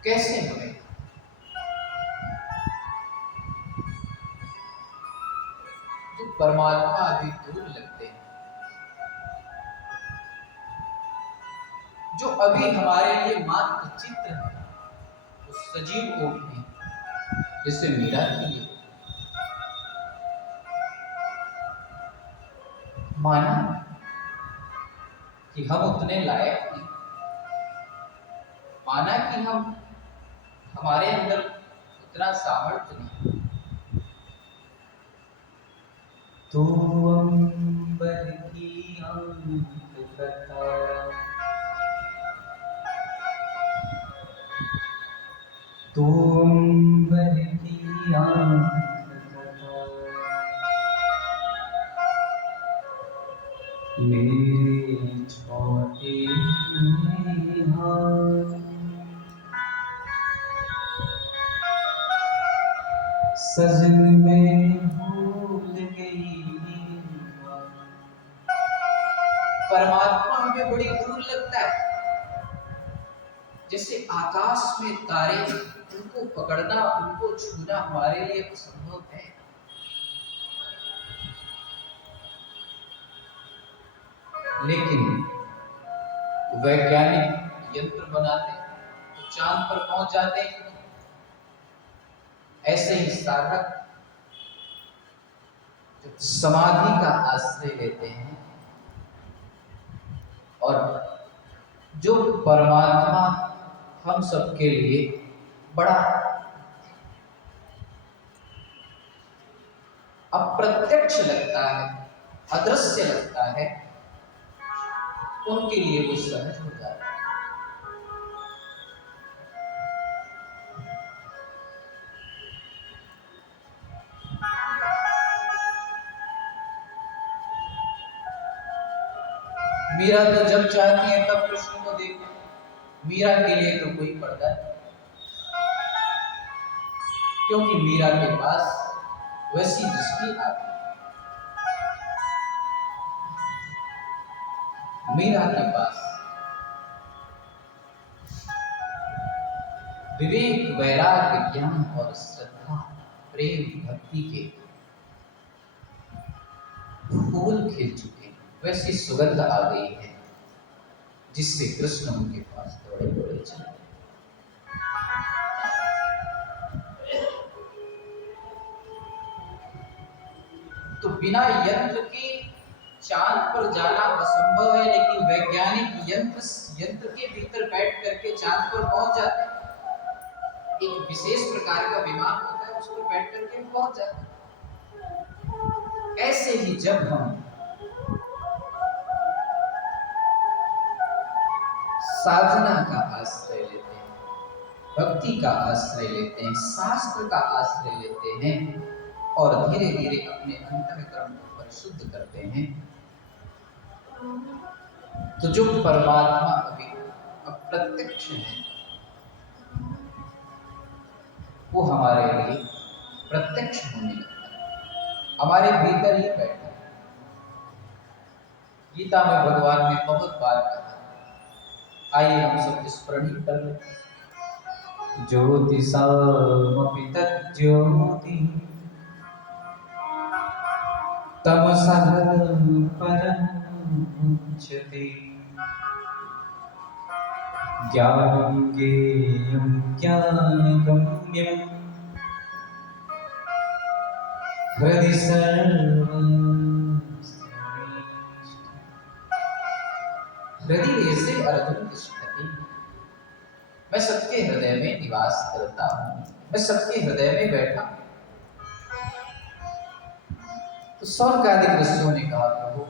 कैसे हमें? जो परमात्मा अभी दूर लगते हैं, जो अभी हमारे लिए मात्र चित्र है, वो सजीव को भी जैसे मीरा के लिए माना कि हम उतने लायक नहीं, माना कि हम हमारे अंदर उतना सामर्थ्य नहीं। तू अंबर की अंक कथा, तू अंबर की अंक कथा, मेरे छोटे हाथ, सजन में भूल गई। परमात्मा हमें बड़ी दूर लगता है, जैसे आकाश में तारे, उनको पकड़ना, उनको छूना हमारे लिए असंभव है। लेकिन वैज्ञानिक यंत्र बनाते तो चांद पर पहुंच जाते हैं। ऐसे ही साधक जब समाधि का आश्रय लेते हैं और जो परमात्मा हम सबके लिए बड़ा अप्रत्यक्ष लगता है, अदृश्य लगता है, उनके लिए वो सहज हो जाता है। मीरा तो जब चाहती है तब कृष्ण को देखो, मीरा के लिए तो कोई पर्दा नहीं, क्योंकि मीरा के पास वैसी दृष्टि आ गई। मीरा के पास विवेक, वैराग्य, ज्ञान और श्रद्धा, प्रेम, भक्ति के फूल खिल चुके हैं, वैसी सुगंध आ गई है जिससे कृष्ण उनके पास दौड़े दौड़े चले। तो बिना यंत्र के चांद पर जाना असंभव है, लेकिन वैज्ञानिक यंत्र के भीतर बैठ करके चांद पर पहुंच जाते हैं। एक विशेष प्रकार का विमान होता है, उस पर बैठ करके पहुंच जाते हैं। ऐसे ही जब हम साधना का आश्रय लेते हैं, भक्ति का आश्रय लेते हैं, शास्त्र का आश्रय लेते हैं और धीरे धीरे अपने अंतःकरण को परिशुद्ध करते हैं, तो जो परमात्मा अभी अप्रत्यक्ष है वो हमारे लिए प्रत्यक्ष होने लगता है, हमारे भीतर ही बैठा है। गीता में भगवान ने बहुत बार कहा। आइए हम सब स्मरण ही कर लें। ज्योतिषामपि तज्ज्योति तमसः परं मुच्यते। ज्ञानं ज्ञेयं ज्ञानगम्यं हृदि हृदय ऐसे अर्जुन तिष्ठति। मैं सबके हृदय में निवास करता हूँ, मैं सबके हृदय में बैठा हूँ। तो सौनक आदि ऋषियों ने कहा, प्रभु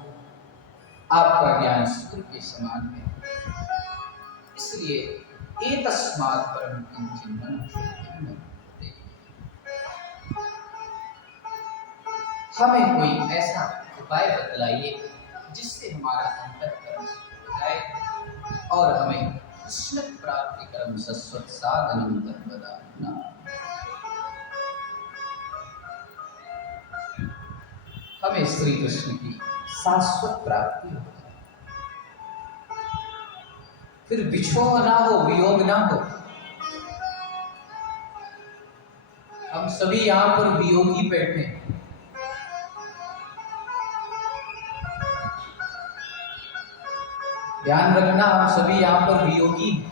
आपका ज्ञान सूर्य के समान है, इसलिए एतस्मात् परं किंचित् मनुष्यत्वं न विद्यते। हमें कोई ऐसा उपाय बतलाइए जिससे हमारा अंतःकरण शुद्ध हो जाए और हमें कृष्ण प्राप्ति कर्म शाश्वत साधनम तद्वदाना। हमें श्री कृष्ण की शाश्वत प्राप्ति हो जाए, फिर बिछोह ना हो, वियोग ना हो। हम सभी यहाँ पर वियोगी बैठे हैं। ध्यान रखना, हम सभी यहाँ पर वियोगी हैं।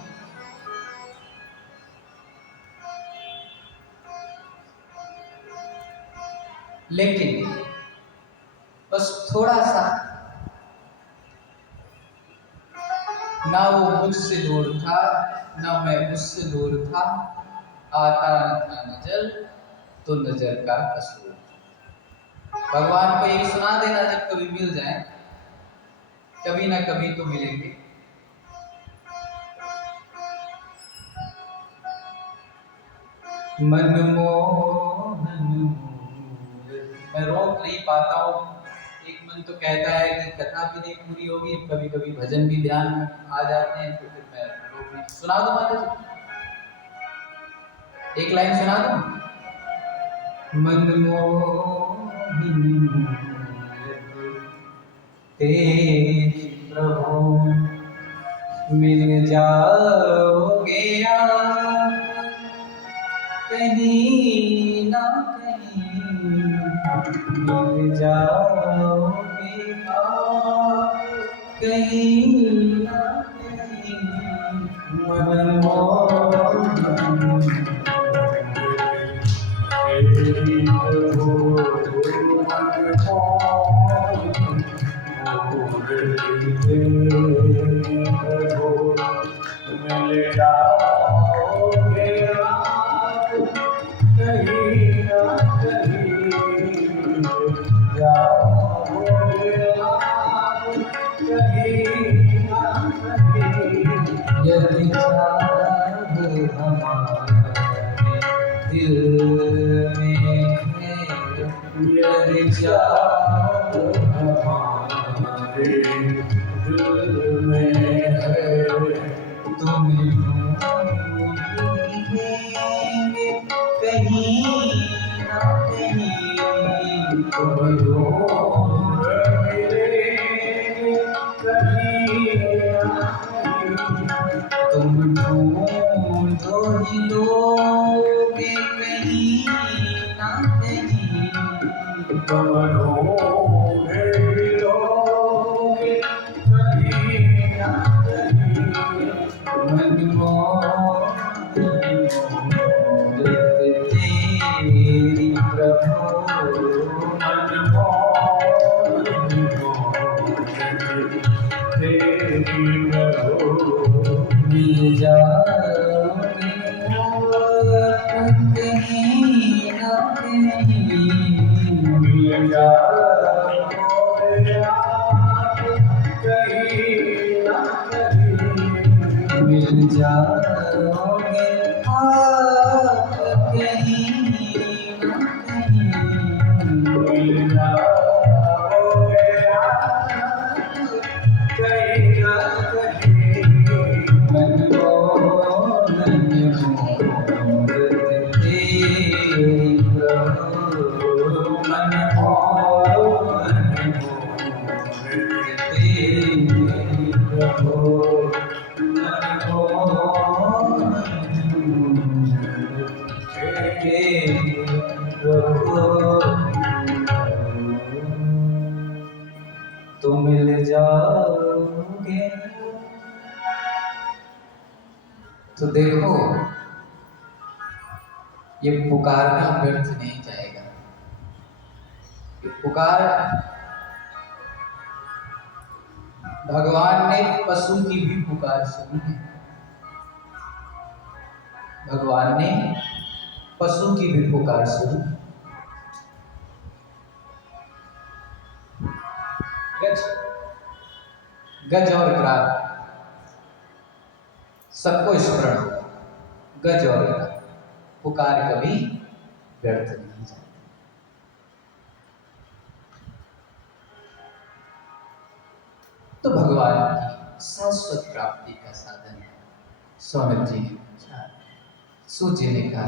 लेकिन बस थोड़ा सा, ना वो मुझसे दूर था, ना मैं उससे दूर था, आता न था नजर तो नजर का कसूर। भगवान को यही सुना देना, जब कभी मिल जाए, कभी ना कभी तो मिलेंगे। मनमोहन मैं रोक नहीं पाता हूँ। एक मन तो कहता है कि कथा भी नहीं पूरी होगी, कभी कभी भजन भी ध्यान में आ जाते हैं, तो फिर मैं रोक नहीं। सुना दो माता जी, एक लाइन सुना दो। मनमोहन तेज प्रभु मिल जाओगे आप कहीं ना कहीं, मिल जाओगे आप कहीं ना कहीं। मनमोहन तेरी प्रभु मिल जाओगे आप कहीं ना कहीं, जाओगे आप कहीं ना कहीं। यदि चाह हमारे दिल में है, यदि चाह हमारे दिल में है, तुम्हें ढूंढेंगे कहीं ना कहीं, तुम्हें ढूंढ मिलेंगे कहीं ना कहीं। तुम ढूंढो ही लोगे कहीं ना कहीं, तुम ढूंढ ही लोगे कहीं ना कहीं। मनमोहन तेरी प्रभु, मनमोहन तेरी प्रभु मिल जाओगे कहीं ना कहीं, मिल जाओगे आप कहीं ना कहीं, मिल जाओगे आप कहीं ना कहीं, मिल जाओगे आप कहीं ना कहीं। मनमोहन तेरी प्रभु, मनमोहन तेरी तो मिल जाओगे। तो देखो, ये पुकारना व्यर्थ नहीं जाएगा। ये पुकार भगवान ने पशु की भी पुकार सुनी है। भगवान ने पशु की भी पुकार सुनी। गज गज और ग्राह सबको स्मरण होगा। गज और ग्राह पुकार कभी व्यर्थ नहीं जाती। तो भगवान की शाश्वत प्राप्ति का साधन है। सौनक जी ने पूछा, सूत जी ने कहा,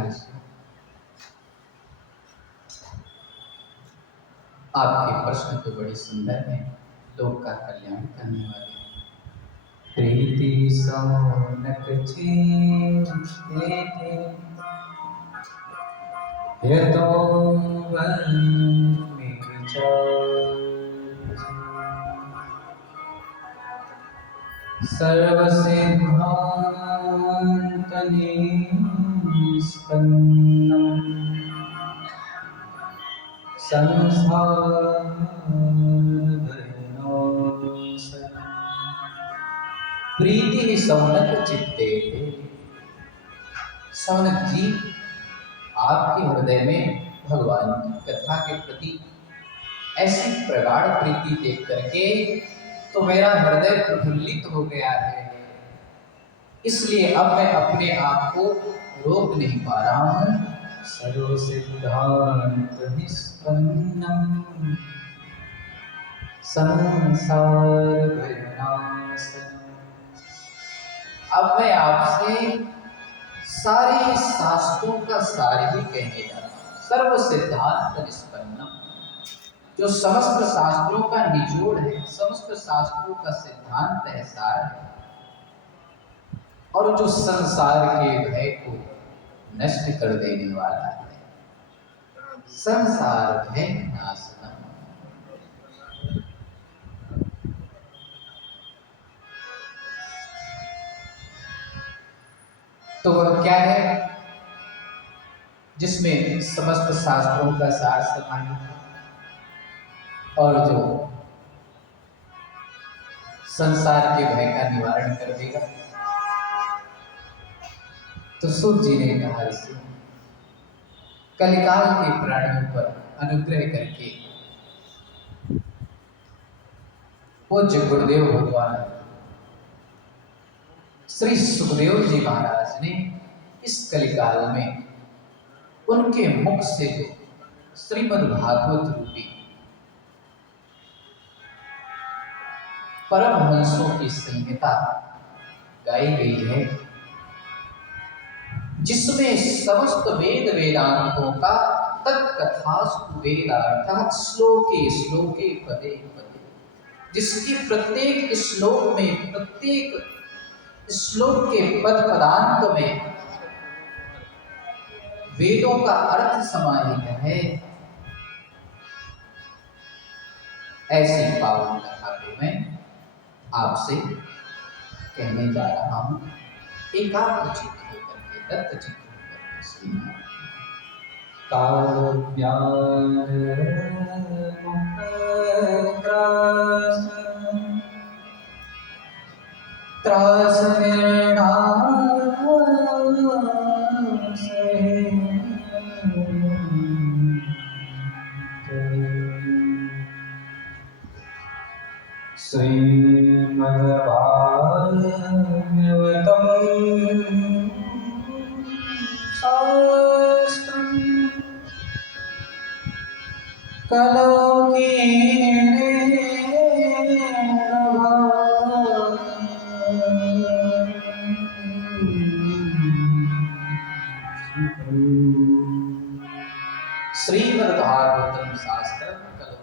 आपके प्रश्न तो बड़े सुंदर हैं, लोक का कल्याण करने वाले। प्रीति सौनक छीनते यतो वन में विचार सर्वसिद्धांत निष्पन्नम् संसार भयनाशनम्। प्रीति सौनक चित्ते। सौनक जी, आपके हृदय में भगवान की कथा के प्रति ऐसी प्रगाढ़ प्रीति देख करके तो मेरा हृदय प्रफुल्लित हो गया है। इसलिए अब मैं अपने आप को रोक नहीं पा रहा हूं। सर्व सिद्धांत निष्पन्नम् संसार भयनाशनम्। अब मैं आपसे सारे शास्त्रों का सार ही कहने जा रहा हूं। सर्व सिद्धांत निष्पन्नम्, जो समस्त शास्त्रों का निचोड़ है, समस्त शास्त्रों का सिद्धांत है, सार है, और जो संसार के भय को नष्ट कर देने वाला है। संसार भय नाशनम्। तो वह क्या है जिसमें समस्त शास्त्रों का सार समाहित है और जो संसार के भय का निवारण कर देगा। तो सूत जी ने कहा, ऋषि कलिकाल के प्राणियों पर अनुग्रह करके पूज्य गुरुदेव भगवान श्री सुखदेव जी महाराज ने इस कलिकाल में उनके मुख से जो श्रीमद् भागवत रूपी परमहंसों की संहिता गाई गई है, जिसमें समस्त वेद वेदांतों का तत्कथास्तु वेदार्थः श्लोके श्लोके पदे पदे, जिसकी प्रत्येक श्लोक में, प्रत्येक श्लोक के पद पदांत में वेदों का अर्थ समाहित है, ऐसी पावन कथा को मैं आपसे कहने जा रहा हूं। एकाग्रचित्त होकर के, दत्तचित्त होकर के सुनना। त्रास श्रीमद्भागवतम् शास्त्रम् कलौ श्रीमद्भागवतम् शास्त्रम् कलौ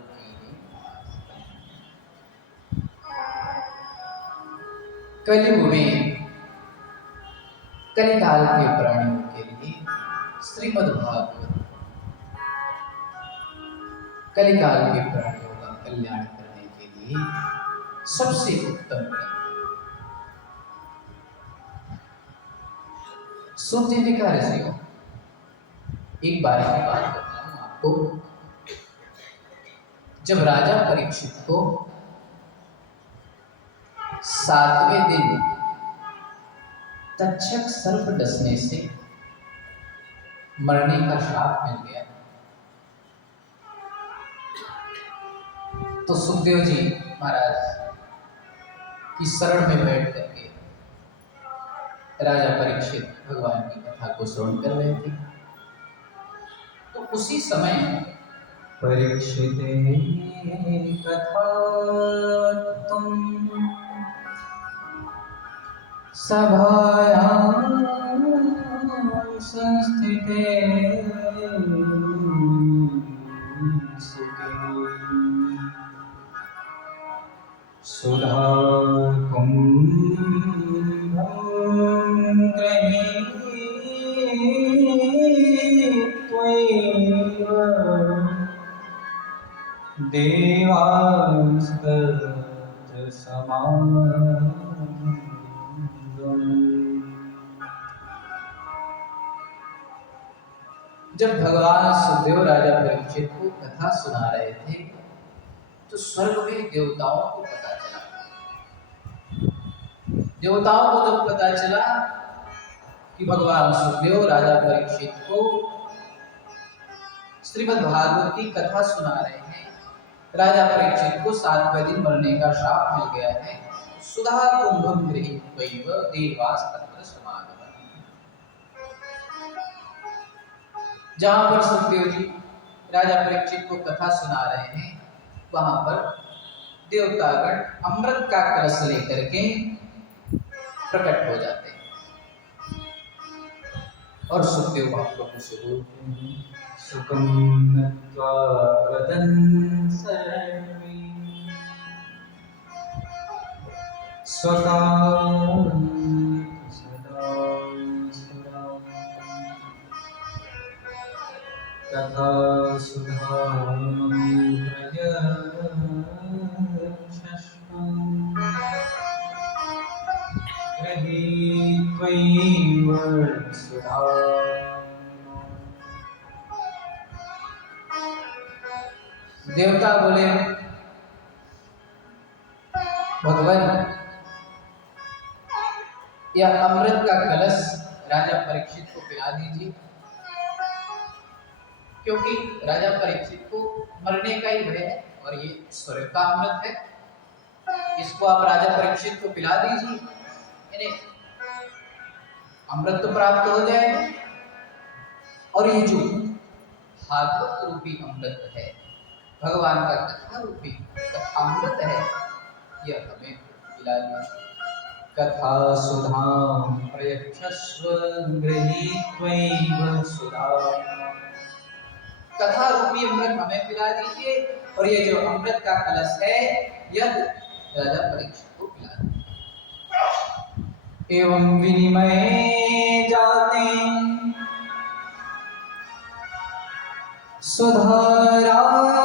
कलयुग में कलिकाल के प्राणियों के लिए श्रीमद् भागवत कलिकाल के प्राणियों का कल्याण करने के लिए लिए सबसे उत्तम ग्रंथ। सुख जी ने कहा, ऋषियों एक बार की बात बताऊं आपको। जब राजा परीक्षित को 7वें दिन तक्षक सर्प डसने से मरने का श्राप मिल गया, तो सुखदेव जी महाराज की शरण में बैठ करके राजा परीक्षित भगवान की कथा को श्रवण कर रहे थे। तो उसी समय परीक्षित कथा तुम सभायां संस्थिते सुधा देवास्तत्र समागम। जब भगवान सुखदेव राजा परीक्षित को कथा सुना रहे थे तो स्वर्ग में देवताओं को पता चला। देवताओं को जब पता चला कि भगवान सुखदेव राजा परीक्षित को श्रीमद् भागवत की कथा सुना रहे हैं, राजा परीक्षित को 7वें दिन मरने का श्राप मिल गया है, सुधा कुंभम गृहीत्वैव देवास तत्र समागमः। जहां पर सुखदेव जी राजा परीक्षित को कथा सुना रहे हैं, वहां पर देवतागण अमृत का कलश लेकर के प्रकट हो जाते हैं और सुखदेव महाप्रभु से बोलते हैं, सुखम नत्वा वदन् सर्वे स्वका सदा सुरा तथा सुधा देवता बोले, भगवान यह अमृत का कलश राजा परीक्षित को पिला दीजिए, क्योंकि राजा परीक्षित को मरने का ही भय है और ये स्वर्ग का अमृत है, इसको आप राजा परीक्षित को पिला दीजिए, इन्हें अमृत तो प्राप्त हो जाएगा और ये जो भागवत रूपी अमृत है, भगवान का कथा रूपी अमृत है, यह हमें पिला दीजिए। कथा सुधां प्रयच्छस्व गृहीत्वैव सुधा, कथा रूपी अमृत हमें पिला दीजिए और ये जो अमृत का कलश है यह राजा परीक्षित को पिला दीजिए। एवं विनिमये जाते सुधाराज्ञं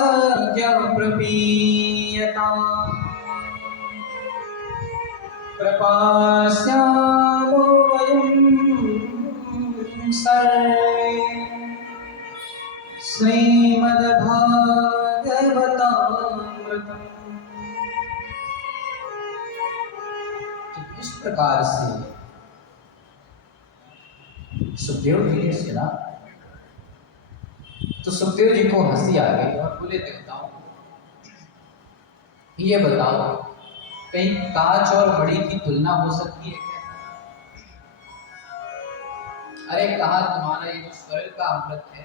प्रपीयताम् प्रपास्यामो वयं सर्वे श्रीमद्भागवतामृतम्। इस प्रकार से सुखदेव जी ने सुना तो सुखदेव जी को हंसी आ गई और बोले, देवताओं ये बताओ, कहीं कांच और मणि की तुलना हो सकती है क्या? अरे कहा तुम्हारा ये जो स्वर्ग का अमृत है,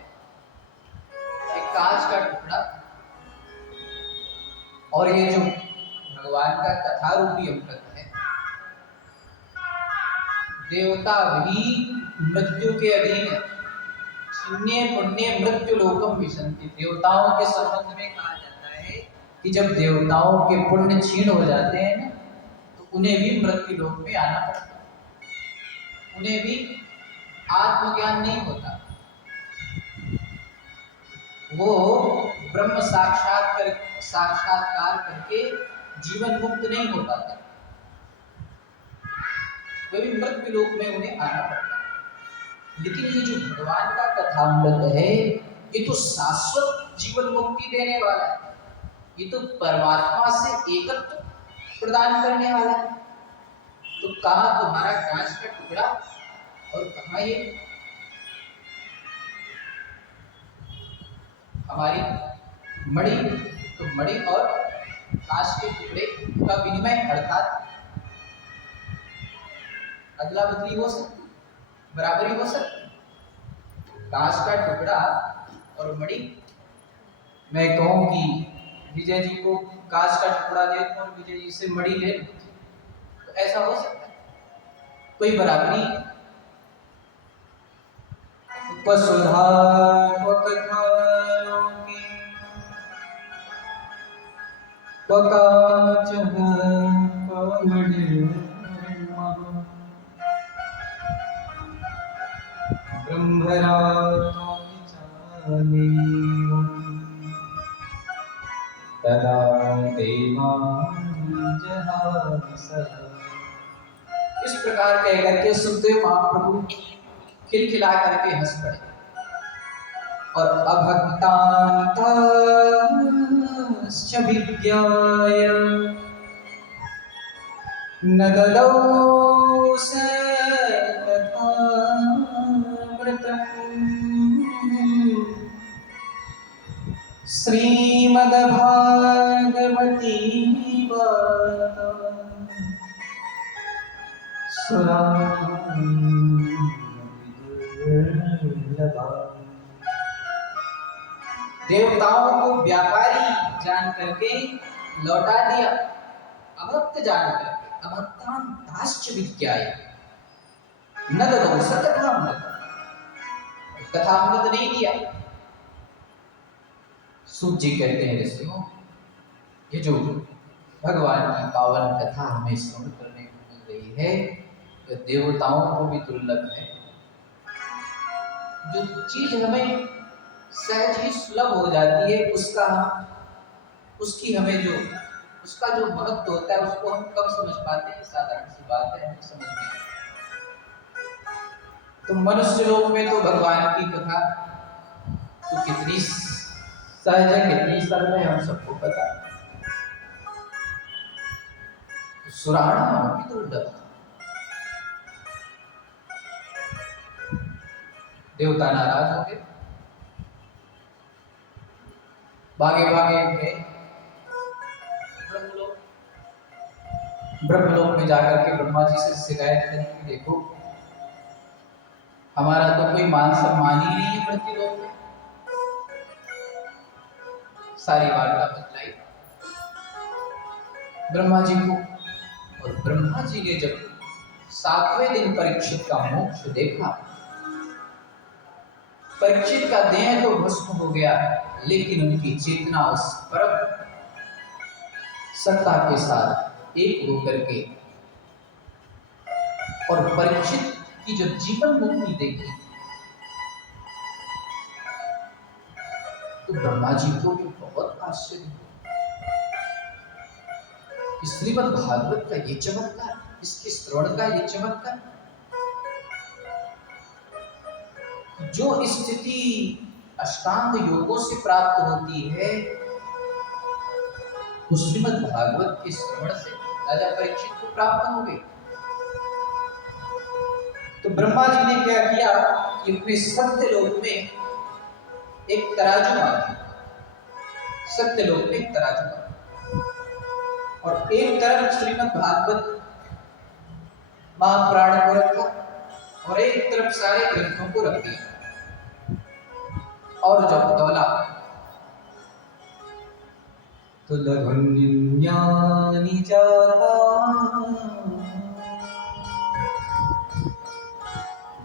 एक कांच का टुकड़ा, और ये जो भगवान का कथा रूपी अमृत है, देवता भी मृत्यु के अधीन है। पुण्य पुण्य मृत्यु लोकम विशन्ति। देवताओं के संबंध में कहा जाता है कि जब देवताओं के पुण्य क्षीण हो जाते हैं ना, तो उन्हें भी मृत्यु लोक में आना पड़ता है, उन्हें भी आत्मज्ञान नहीं होता। वो ब्रह्म साक्षात्कार करके जीवन मुक्त नहीं हो पाते, वे भी मृत्यु लोक में उन्हें आना पड़ता है। लेकिन ये जो भगवान का कथामृत है, ये तो शाश्वत जीवन मुक्ति देने वाला है, ये तो परमात्मा से एकत्व प्रदान करने वाला है। तो कहाँ तुम्हारा कांच का टुकड़ा और कहाँ ये हमारी मणि? तो मणि और कांच के टुकड़े का विनिमय अर्थात अदला बदली हो सकती, बराबरी हो सकती। कांच का टुकड़ा और मणि, मैं कहूं कि विजय जी को कांच का टुकड़ा दे दूं और विजय जी से मणि ले, तो ऐसा हो सकता है? कोई बराबरी? वसुधा वकथालोके वकाचः कमणिर्मः ब्रह्मरात्मनि चालेवम् तदा देवान् जहासः। इस प्रकार कह करके सुखदेव महाप्रभु खिलखिला करके हंस पड़े और अभक्तांताश्च विद्याय न ददौ स तथामृतम् श्रीमद्भागवती वार्ता देवताओं को व्यापारी जान करके लौटा दिया, अभक्त जान करके। अभक्तांताश्च विद्याय न ददौ स तथामृत, कथामृत नहीं दिया। सूत जी कहते हैं ऋषियों, ये जो भगवान की पावन कथा हमें श्रवण करने को मिल रही है, तो देवताओं को भी दुर्लभ है। जो चीज हमें सहज ही सुलभ हो जाती है, उसकी हमें जो उसका जो महत्व होता है, उसको हम कब समझ पाते हैं? साधारण सी बात है, हमें समझ में। तो मनुष्य लोक में तो भगवान की कथा तो कितनी सहज है, कितनी सरल है, हम सबको पता है। सुराणा भी दुर्लभ। देवता नाराज हो गए, भागे भागे गए ब्रह्मलोक में जाकर के ब्रह्मा जी से शिकायत करी कि देखो, हमारा तो कोई मान सम्मान ही नहीं है पृथ्वीलोक में। सारी वार्ता बतलाई ब्रह्मा जी को, और ब्रह्मा जी ने जब 7वें दिन परीक्षित का मोक्ष देखा, परीक्षित का देह तो भस्म हो गया, लेकिन उनकी चेतना उस परम सत्ता के साथ एक होकर के, और परीक्षित की जो जीवन मुक्ति देखी, तो ब्रह्मा जी को भी बहुत आश्चर्य हुआ। श्रीमद् भागवत का ये चमत्कार, इसके श्रवण का ये चमत्कार, जो स्थिति अष्टांग योगों से प्राप्त होती है, उस श्रीमद् भागवत के श्रवण से राजा परीक्षित को प्राप्त हो गई। तो ब्रह्मा जी ने क्या किया कि अपने सत्यलोक में एक तराजू मारा, सत्यलोक में एक तराजू मारा, और एक तरफ श्रीमद् भागवत महापुराण को रखा और एक तरफ सारे ग्रंथों को रख दिया। और जब तौला तो लघुन्यानि जाता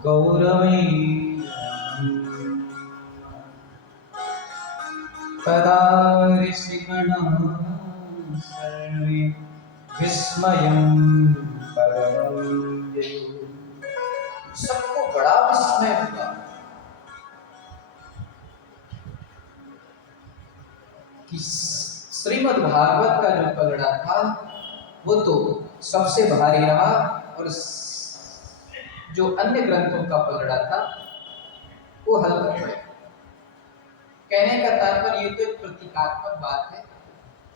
गौरवी तदा ऋषिगणः सर्वे विस्मयं परमं ययुः। सबको बड़ा विस्मय हुआ कि श्रीमद् भागवत का जो पलड़ा था वो तो सबसे भारी रहा, और जो अन्य ग्रंथों का पलड़ा था वो हल्का पड़ा। कहने का तात्पर्य ये तो एक प्रतीकात्मक बात है,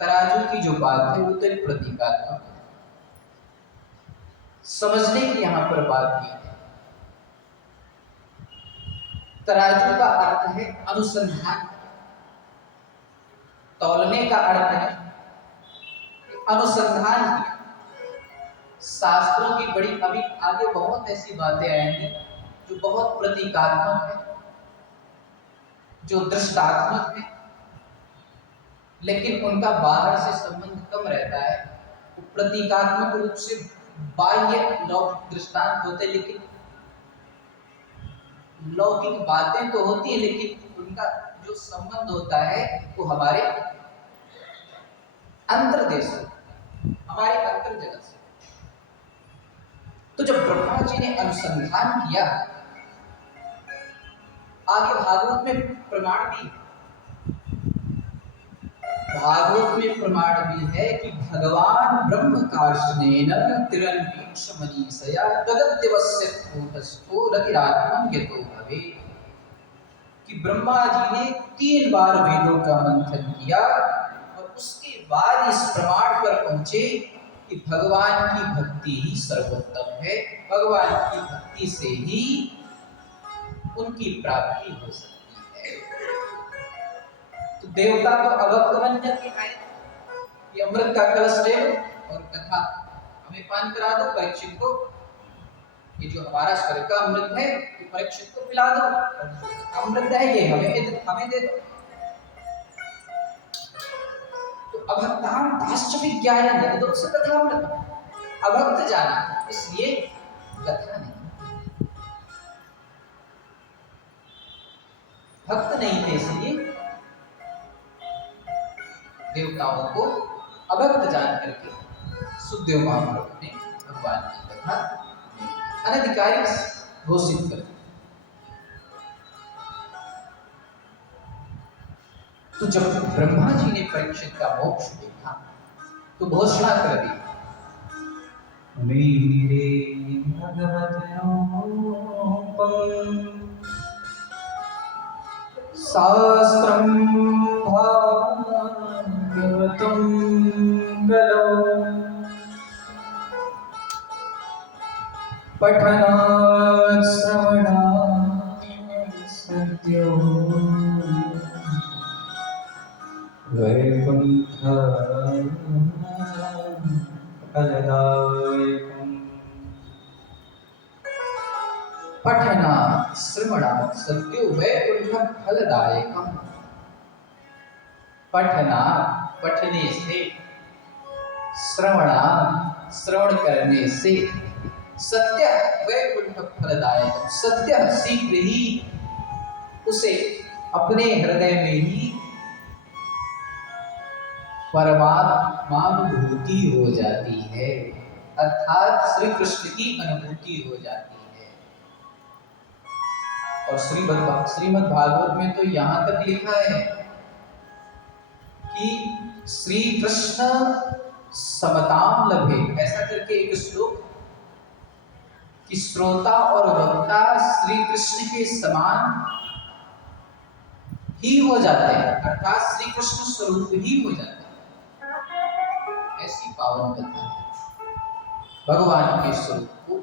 तराजू की जो बात है वो तो एक प्रतीकात्मक है। समझने की यहाँ पर बात ये है, तराजू का अर्थ है अनुसंधान, तौलने का अर्थ है अनुसंधान किया। शास्त्रों की बड़ी, अभी आगे बहुत ऐसी बातें आएंगी जो बहुत प्रतीकात्मक है, जो दृष्टात्मक है, लेकिन उनका बाहर से संबंध कम रहता है। वो प्रतीकात्मक रूप से बाह्य लौकिक दृष्टांत होते, लेकिन लौकिक बातें तो होती है, लेकिन उनका जो संबंध होता है वो हमारे अंतर्देश से, हमारे अंतर जगत से। तो जब ब्रह्मा जी ने अनुसंधान किया, आगे भागवत में प्रमाण भी, भागवत में प्रमाण भी है कि भगवान ब्रह्म कार्ष्णेन तिरन्वीक्षमनीषया तदद्यवस्य कूटस्थो रतिरात्मन यतो भवे, कि ब्रह्मा जी ने 3 बार वेदों का मंथन किया और उसके बाद इस प्रमाण पर पहुंचे कि भगवान की भक्ति ही सर्वोत्तम है, भगवान की भक्ति से ही उनकी प्राप्ति हो सकती है। तो देवता तो अभक्त बन जाते हैं, ये अमृत का कलश ले लो और कथा हमें पान करा दो, परीक्षित को ये जो हमारा स्वर्ग का अमृत है ये परीक्षित को पिला दो, अमृत है ये हमें दे दो। तो अभक्तान दाश्च विज्ञाय निर्दोष कथामृत, अभक्त जाना इसलिए कथा नहीं, भक्त नहीं थे इसलिए देवताओं को अभक्त जान करके सुखदेव महाप्रभु ने भगवान की कथा अनधिकारिक घोषित कर दी। तो जब ब्रह्मा जी ने परीक्षित का मोक्ष देखा तो घोषणा कर दी, मेरे शास्त्रम भागवतम कलो पठनात् श्रवणात् सत्यो वैकुंठ फलदायकम्। पठनात् श्रवणात् सत्यो वैकुंठ फलदायकम्। पठनात् पठने से, श्रवणात् श्रवण करने से, सत्य वैकुंठ फलदायक, सत्य शीघ्र ही उसे अपने हृदय में ही परमात्मानुभूति हो जाती है, अर्थात श्री कृष्ण की अनुभूति हो जाती है। और श्रीमद् भागवत में तो यहाँ तक लिखा है कि श्री कृष्ण समताम लभे, ऐसा करके एक श्लोक, कि श्रोता और वक्ता श्री कृष्ण के समान ही हो जाते हैं, अर्थात श्री कृष्ण स्वरूप ही हो जाते हैं। ऐसी पावन कथा है, भगवान के स्वरूप को,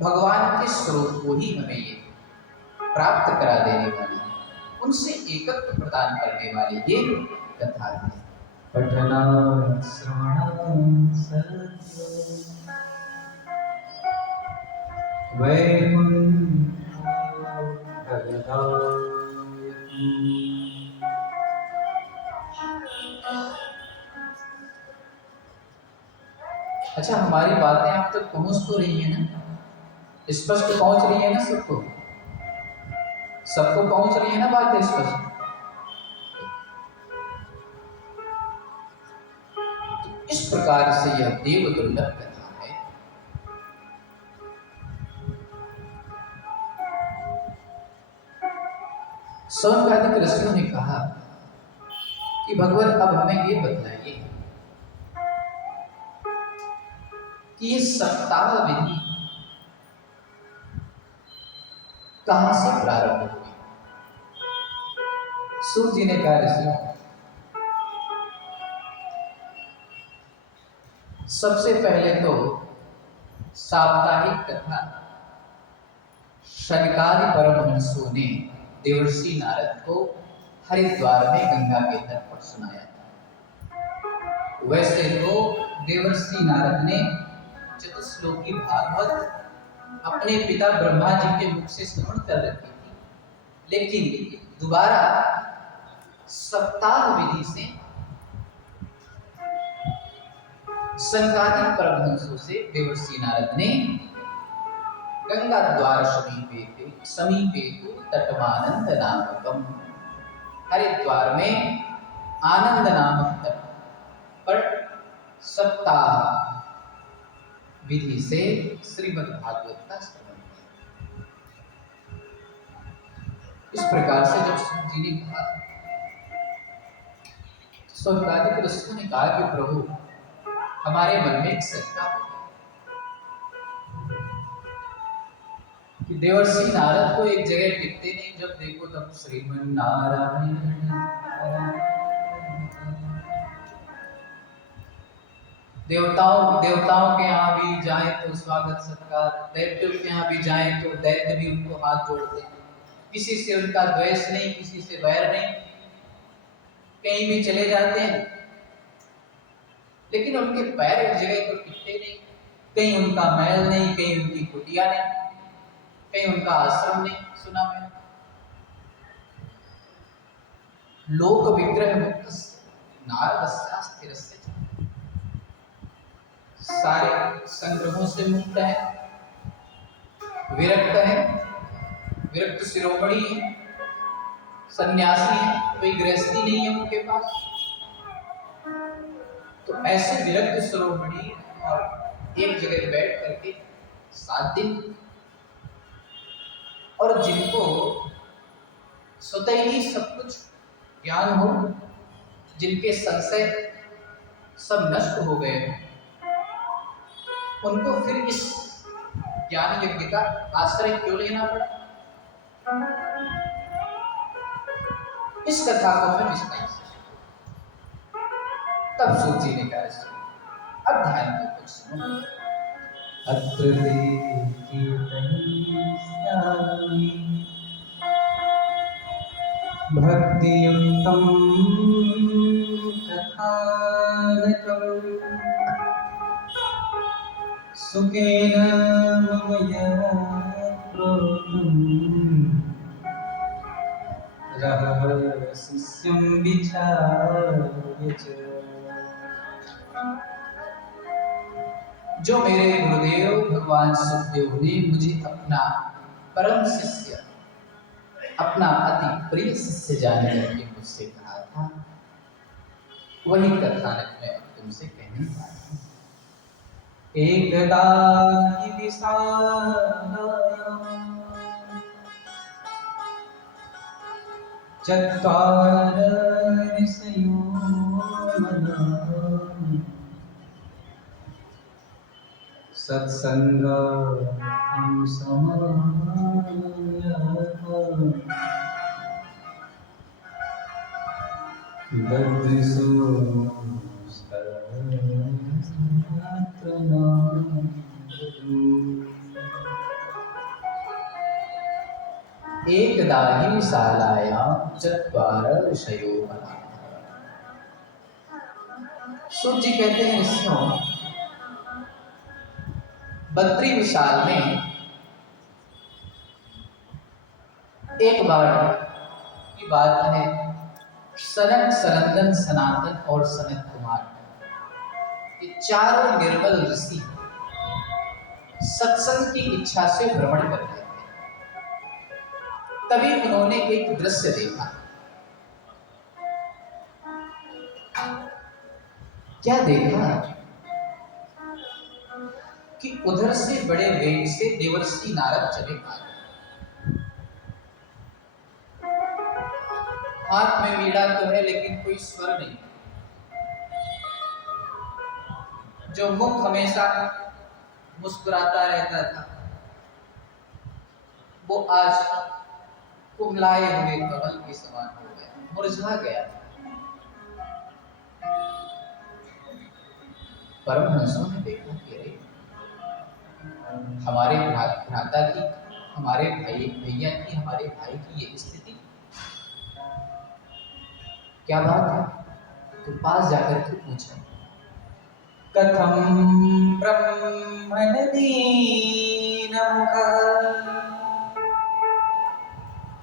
भगवान के स्वरूप को ही हमें ये प्राप्त करा देने वाली, उनसे एकत्व प्रदान करने वाली ये कथा है। पठना श्रवण सत्य वैकुंठ फलदायकम्। अच्छा, हमारी बातें आप तक पहुंच तो रही है ना, स्पष्ट पहुंच रही है ना, सबको पहुंच रही है ना बातें स्पष्ट। तो इस प्रकार से यह देव दुर्लभ कथा है। सोनकादि कृष्ण ने कहा कि भगवान अब हमें ये बताइए कि ये सप्ताह विधि कहां से प्रारंभ हुई। सूत जी ने कहा, ऋषि सबसे पहले तो साप्ताहिक कथा शनिकादि परमहंसों ने देवर्षि नारद को हरिद्वार में गंगा के तट पर सुनाया था। वैसे तो देवर्षि नारद ने चतुश्लोकी भागवत अपने पिता ब्रह्मा जी के मुख से श्रवण कर रखी थी, लेकिन दोबारा सप्ताह विधि से सनकादिक परमहंसों से देवर्षि नारद ने गंगा द्वार समीपे तु तटमानंद नामकम, हरिद्वार में आनंद नामक तट पर सप्ताह विधि से श्रीमद् भागवत का श्रवण किया। इस प्रकार से जब सूत जी ने कहा, सनकादिक ऋषियों ने कहा कि प्रभु हमारे मन में एक शंका हो कि देवर्षि नारद को एक जगह टिकते नहीं, जब देखो तब श्रीमन नारायण। देवताओं के यहाँ भी जाएं तो स्वागत सत्कार, दैत्यों के यहाँ भी जाएं तो दैत्य भी उनको हाथ जोड़ते हैं, किसी से उनका द्वेष नहीं, किसी से वैर नहीं, कहीं भी चले जाते हैं, लेकिन उनके पैर एक जगह पर टिकते नहीं, कहीं उनका महल नहीं, कहीं उनकी कुटिया नहीं, कहीं उनका आश्रम नहीं सुना मैंने। लोक विग्रह मुक्त नारदस्या स्थिरस्य, सारे संग्रहों से मुक्त है, विरक्त है, विरक्त शिरोमणि है, सन्यासी है, कोई गृहस्थी नहीं है उनके पास। तो ऐसे विरक्त शिरोमणि और एक जगह बैठ करके 7 दिन, और जिनको स्वतः ही सब कुछ ज्ञान हो, जिनके संशय सब नष्ट हो गए हैं, उनको फिर इस ज्ञान यज्ञ का आश्रय क्यों लेना पड़ा। इस कथा को मैं विस्तार से, तब सूत जी ने कहा, अब ध्यान देकर सुनो। अत्र भक्तियुक्तं कथानकं सुखेन ममया प्रोक्तं रहस्यं विचार्य च। जो मेरे गुरुदेव भगवान सुखदेव ने मुझे अपना परम शिष्य, अपना अति प्रिय शिष्य जाने करके मुझसे कहा था, वही कथानक मैं अब तुमसे कहने वाला हूँ। एकदा हि विशालायां चत्वार ऋषयो मनाः सत्संगार्थं समायातः ददृशो एकदा हि विशालायां चत्वार ऋषयो मनाः। सूत जी कहते हैं, ऋषियों, बद्री विशाल में एक बार की बात है, सनक, सनंदन, सनातन और सनत कुमार, ये चारों निर्मल ऋषि सत्संग की इच्छा से भ्रमण कर रहे थे। तभी उन्होंने एक दृश्य देखा। क्या देखा कि उधर से बड़े वेग से देवर्षि नारद चले आ रहे, हाथ में वीणा तो है लेकिन कोई स्वर नहीं। जो मुख हमेशा मुस्कुराता रहता था, वो आज कुम्हलाए हुए कमल के समान हो गया, मुरझा गया। परमहंसों ने देखा कि अरे हमारे भ्राता की, हमारे भैया की, हमारे भाई की ये स्थिति, क्या बात है? तो पास जाकर के पूछा, कथम ब्रह्मण दीनमुखः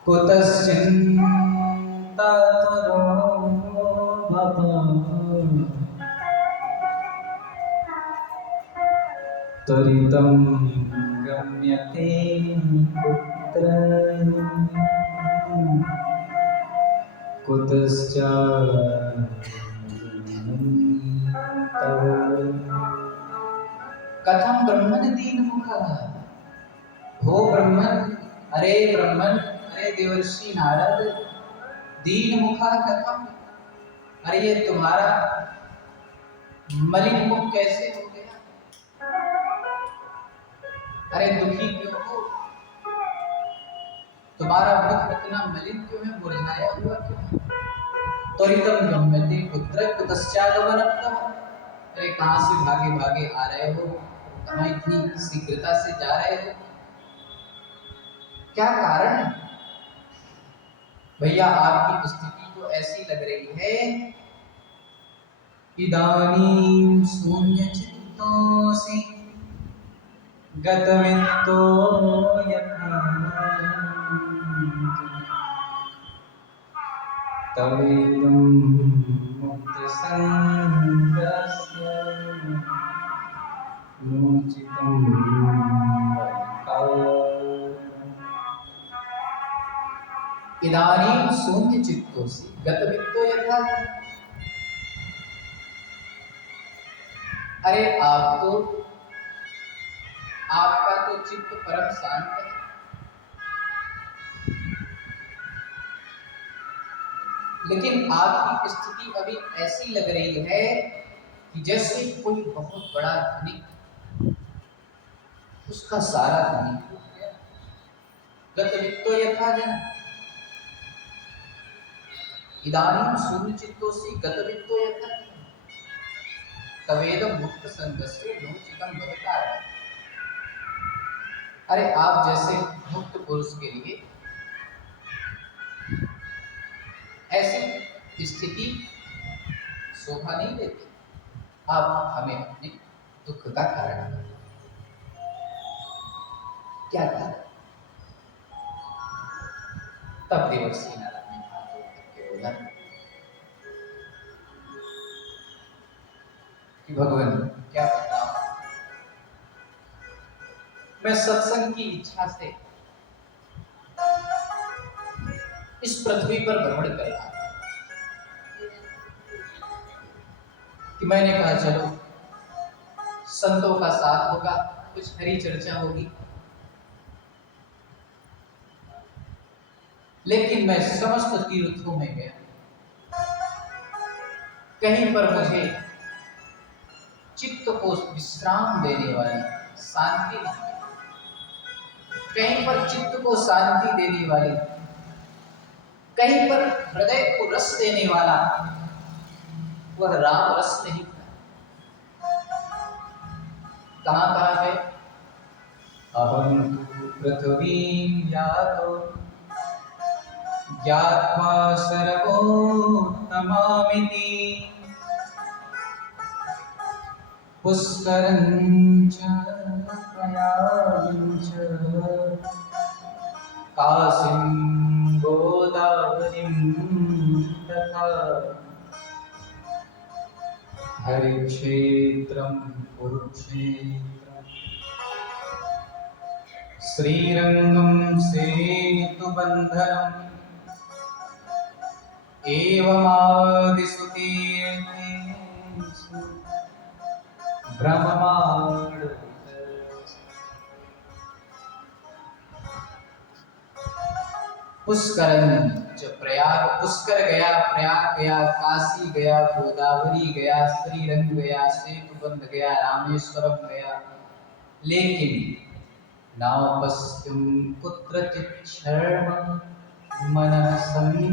कुतश्चिन्तातुरो भवेत् त्वरितं गम्यते कुत्र कथम ब्रह्मण दीनमुखः। हो ब्रह्मन, अरे ब्रह्मन, अरे देवर्षि नारद, दीनमुखः कथम, अरे ये तुम्हारा मलिन मुख कैसे हो गया? अरे दुखी क्यों हो? तुम्हारा मुख इतना मलिन क्यों है, मुरझाया हुआ क्यों है? त्वरितं गम्यते कुत्र कुतश्चागमनम्। अरे कहाँ से भागे भागे आ रहे हो, कहाँ इतनी शीघ्रता से जा रहे हो, क्या कारण है? भैया आपकी स्थिति तो ऐसी लग रही है, इदानीं शून्यचित्तोऽसि गतवित्तो यथा तवेदं मुक्तसङ्गस्य मूर्छितं इदानीं शून्यचित्तोऽसि गतवित्तो यथा। अरे आपका तो चित्त परम शांत है, लेकिन आपकी स्थिति अभी ऐसी लग रही है कि जैसे कोई बहुत बड़ा धनिक, उसका सारा धनिक हो गया। गतवित्तो यथा जन, इदानीं शून्यचित्तोऽसि गतवित्तो यथा तवेदं मुक्तसङ्गस्य नोचितं भवता। अरे आप जैसे मुक्त पुरुष के लिए ऐसी स्थिति शोभा नहीं देती। आप हमें अपने दुख का कारण बताइए, क्या कारण? तब देवर्षि नारद ने हाथ जोड़ करके बोला कि भगवान क्या बताऊं, मैं सत्संग की इच्छा से इस पृथ्वी पर भ्रमण कर रहा था कि मैंने कहा चलो संतों का साथ होगा, कुछ हरी चर्चा होगी, लेकिन मैं समस्त तीर्थों में गया, कहीं पर मुझे चित्त को विश्राम देने वाली शांति नहीं, कहीं पर चित्त को शांति देने वाली, कहीं पर हृदय को रस देने वाला वह राम रस नहीं था। कहाँ कहाँ है? अहं पृथ्वीं यातो ज्ञात्वा सर्वोत्तमामिति पुष्करं च प्रयागं च काशीं गोदावरीं तथा हरिक्षेत्रं कुरुक्षेत्रं श्रीरङ्गं सेतुबन्धनम् एवमादिषु तीर्थेषु भ्रममाण। पुष्करं च जब प्रयाग पुष्कर गया, प्रयाग गया, काशी गया, गोदावरी गया, श्रीरंग गया, सेतुबंध गया, रामेश्वरम गया, लेकिन नावपस्यं कुत्रचित् शरणं मनः संतोषकारकम्।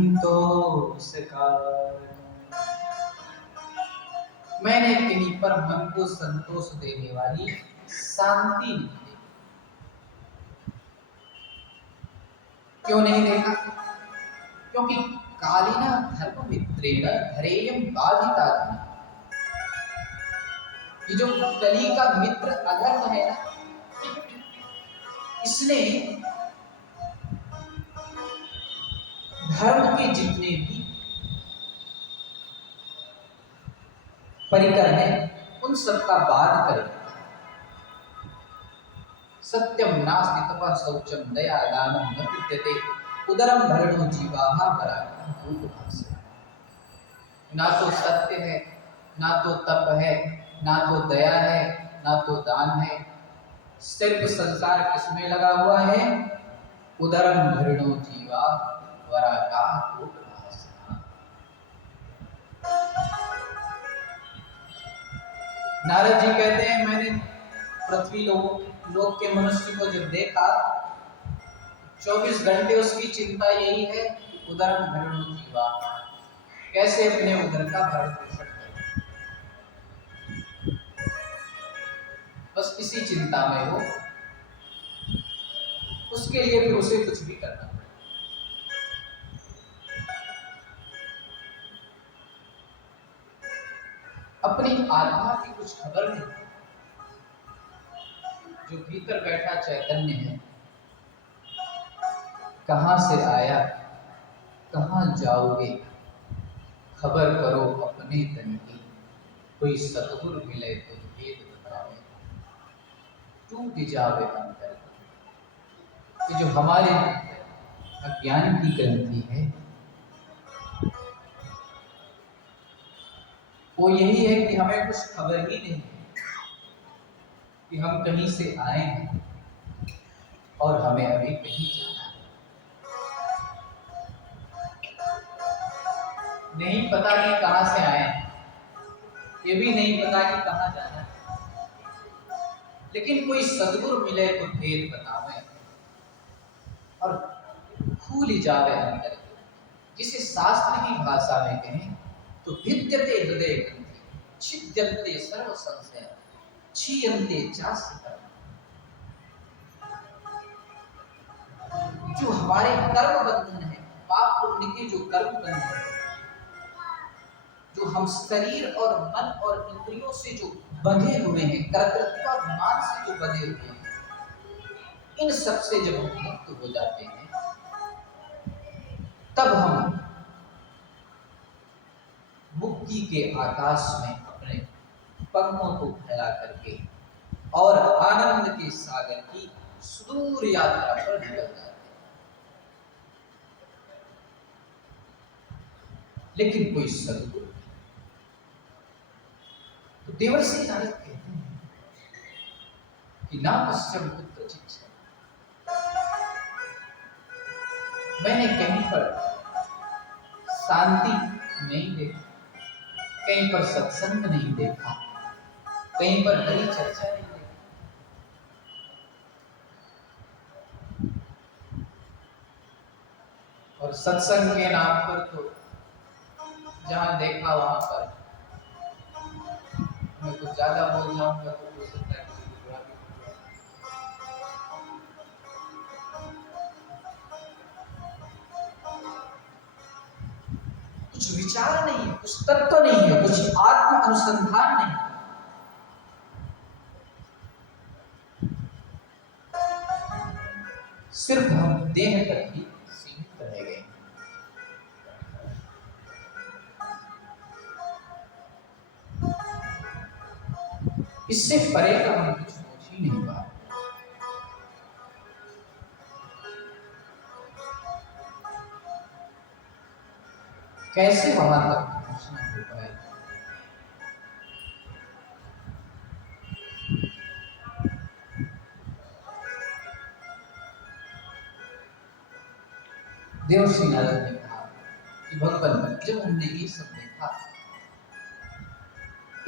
मैंने कहीं पर मन को संतोष देने वाली शांति नहीं देखी। क्यों नहीं देखा? क्योंकि कालिना धर्म मित्रेण धरेयं बाधिता। ये जो कली का मित्र अधर्म है ना, इसने धर्म के जितने भी परिकर हैं उन सबका बाध करे। सत्यम नास्ति तपः शौचम दया दानम न विद्यते उदरम भरणो जीवाः पराक्रमः भूतभासः। ना तो सत्य है, ना तो तप है, ना तो दया है, ना तो दान है। सिर्फ संसार किसमें लगा हुआ है? उदरम भरणो जीवाः पराक्रमः भूतभासः। नारद जी कहते हैं, मैंने पृथ्वी लोक के मनुष्य को जब देखा, 24 घंटे उसकी चिंता यही है, उदरम भरणो जीवा, कैसे अपने उदर का भरण पोषण करें। बस इसी चिंता में हो, उसके लिए फिर उसे कुछ भी करना पड़े। अपनी आत्मा की कुछ खबर नहीं। जो भीतर बैठा चैतन्य है, कहां से आया, कहां जाओगे, खबर करो अपने तन की। कोई सतगुरु मिले तो भेद बतावे, टूट जावे अंतर। कि जो हमारे अज्ञान की ग्रंथि है, वो यही है कि हमें कुछ खबर ही नहीं है कि हम कहीं से आए हैं और हमें अभी कहीं जाना है। नहीं पता कि कहां से आए हैं, ये भी नहीं पता कि कहां जाना है। लेकिन कोई सद्गुरु मिले तो भेद बतावे और खुल जावे अंतर। जिसे शास्त्र की भाषा में कहें तो भिद्यते हृदय ग्रंथि, छिद्यन्ते सर्व संशय, क्षीयन्ते चास्य कर्म। जो हमारे कर्म बंधन है, पाप पुण्य के जो कर्म बंधन है, जो हम शरीर और मन और इंद्रियों से जो बंधे हुए हैं, कर्तृत्वाभिमान से जो बंधे हुए हैं, इन सब से जब हम मुक्त हो जाते हैं, तब हम मुक्ति के आकाश में अपने पंखों को फैला करके और आनंद के सागर की सुदूर यात्रा पर निकल जाते हैं। लेकिन कोई सद्गुरु, तो देवर्षि नारद कहते हैं कि ना पश्चिम कुत्रचित्, मैंने कहीं पर शांति नहीं देखी, कहीं पर सत्संग नहीं देखा, कहीं पर हरि चर्चा नहीं देखी। और सत्संग के नाम पर तो जहां देखा वहां पर मैं कुछ ज्यादा बोल जाऊंगा तो हो सकता है किसी को बुरा भी लगे। कुछ विचार नहीं है, कुछ तत्व नहीं है, कुछ आत्म अनुसंधान नहीं। सिर्फ हम देह तक ही सीमित रह गए। इससे परे का हम कुछ सोच ही नहीं पा रहे। कैसे वहां तक पहुंचना हो पाए? देवर्षि नारद ने कहा, उत्पन्न जब हमने ये सब देखा,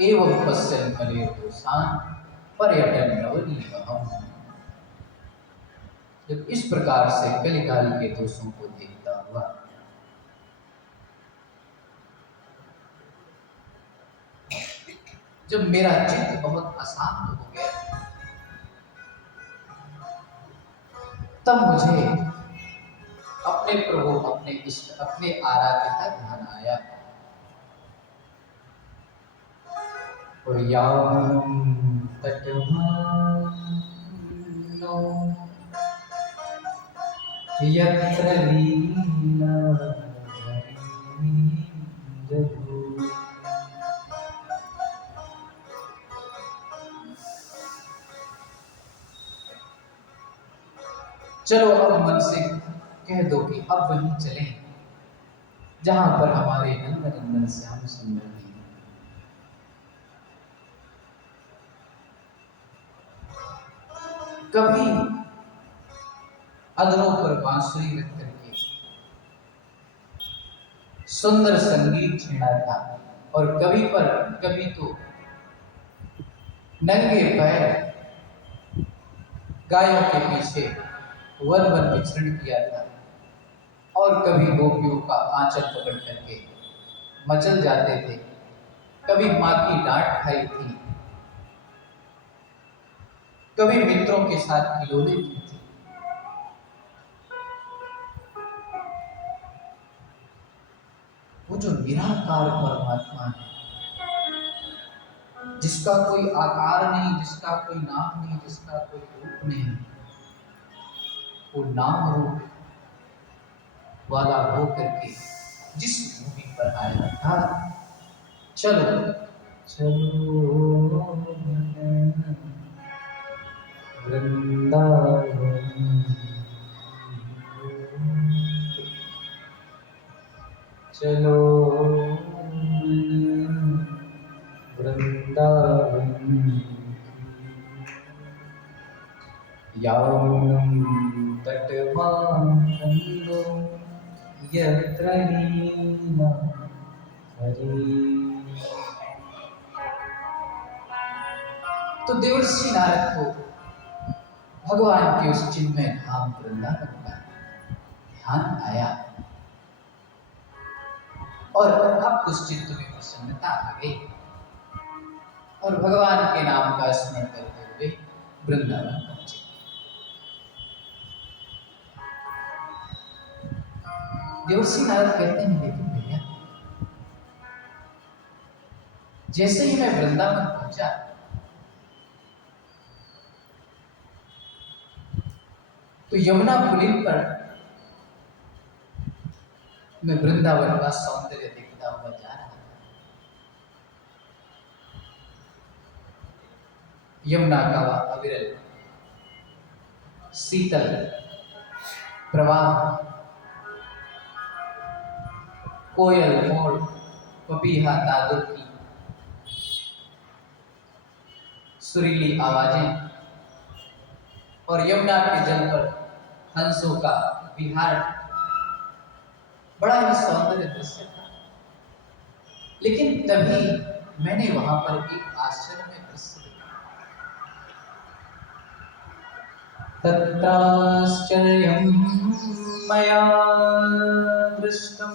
एवं पश्चिम करे दोषान पर्यटन नवनीवहम, जब इस प्रकार से कलिकाल के दोषों को देखता हुआ जब मेरा चित्त बहुत अशांत हो गया, तब मुझे अपने प्रभु, अपने इष्ट, अपने आराध्य का ध्यान आया। और यत्र लीला चलो अब मन से कह दो कि अब वहीं चलें जहां पर हमारे नंदन श्याम सुंदर हैं। कभी अधरों पर बांसुरी रख करके सुंदर संगीत छेड़ा था, और कभी तो नंगे पैर गायों के पीछे वन वन विचरण किया था, और कभी गोपियों का आंचल पकड़ करके मचल जाते थे, कभी माँ की डांट खाई थी, कभी मित्रों के साथ खिलौने की थी। वो जो निराकार परमात्मा है, जिसका कोई आकार नहीं, जिसका कोई नाम नहीं, जिसका कोई रूप नहीं, वो नाम रूप वाला हो करके जिस भूमि पर आया था, चलो चलो वृंदावन, चलो वृंदावन, यौवनं तटवानंदो यत्र लीला हरि। तो देवर्षि नारद को भगवान के उस चिन्मय धाम वृंदावन का ध्यान आया, और अब उस चित्त में प्रसन्नता आ गई, और भगवान के नाम का स्मरण करते हुए वृंदावन पहुंचे। देवर्षि नारद कहते हैं, लेकिन भैया जैसे ही मैं वृंदावन पहुंचा, तो यमुना पुलिन पर मैं वृंदावन का सौंदर्य देखता हुआ जा रहा था। यमुना का वह अविरल शीतल प्रवाह, कोयल मोर पपीहा तादुर की सुरीली आवाजें, और यमुना के जल पर हंसों का विहार, बड़ा ही सौंदर्य दृश्य था। लेकिन तभी मैंने वहां पर एक आश्चर्य में दृश्य देखा। तत्राश्चर्यं मया दृष्टं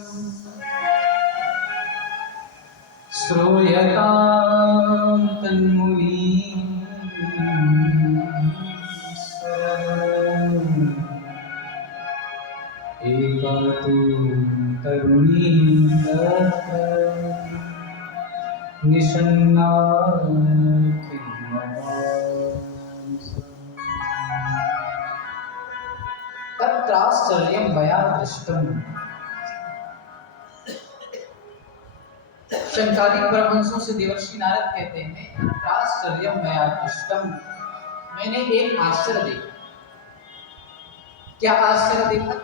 श्रूयतां तन्मुनि एका तु तरुणी निषन्ना तत्राश्चर्यं मया दृष्टं। शंकादिक परमहंसों से देवर्षि नारद कहते हैं, तत्राश्चर्यं मया दृष्टं, मैंने एक आश्चर्य देखा। क्या आश्चर्य देखा?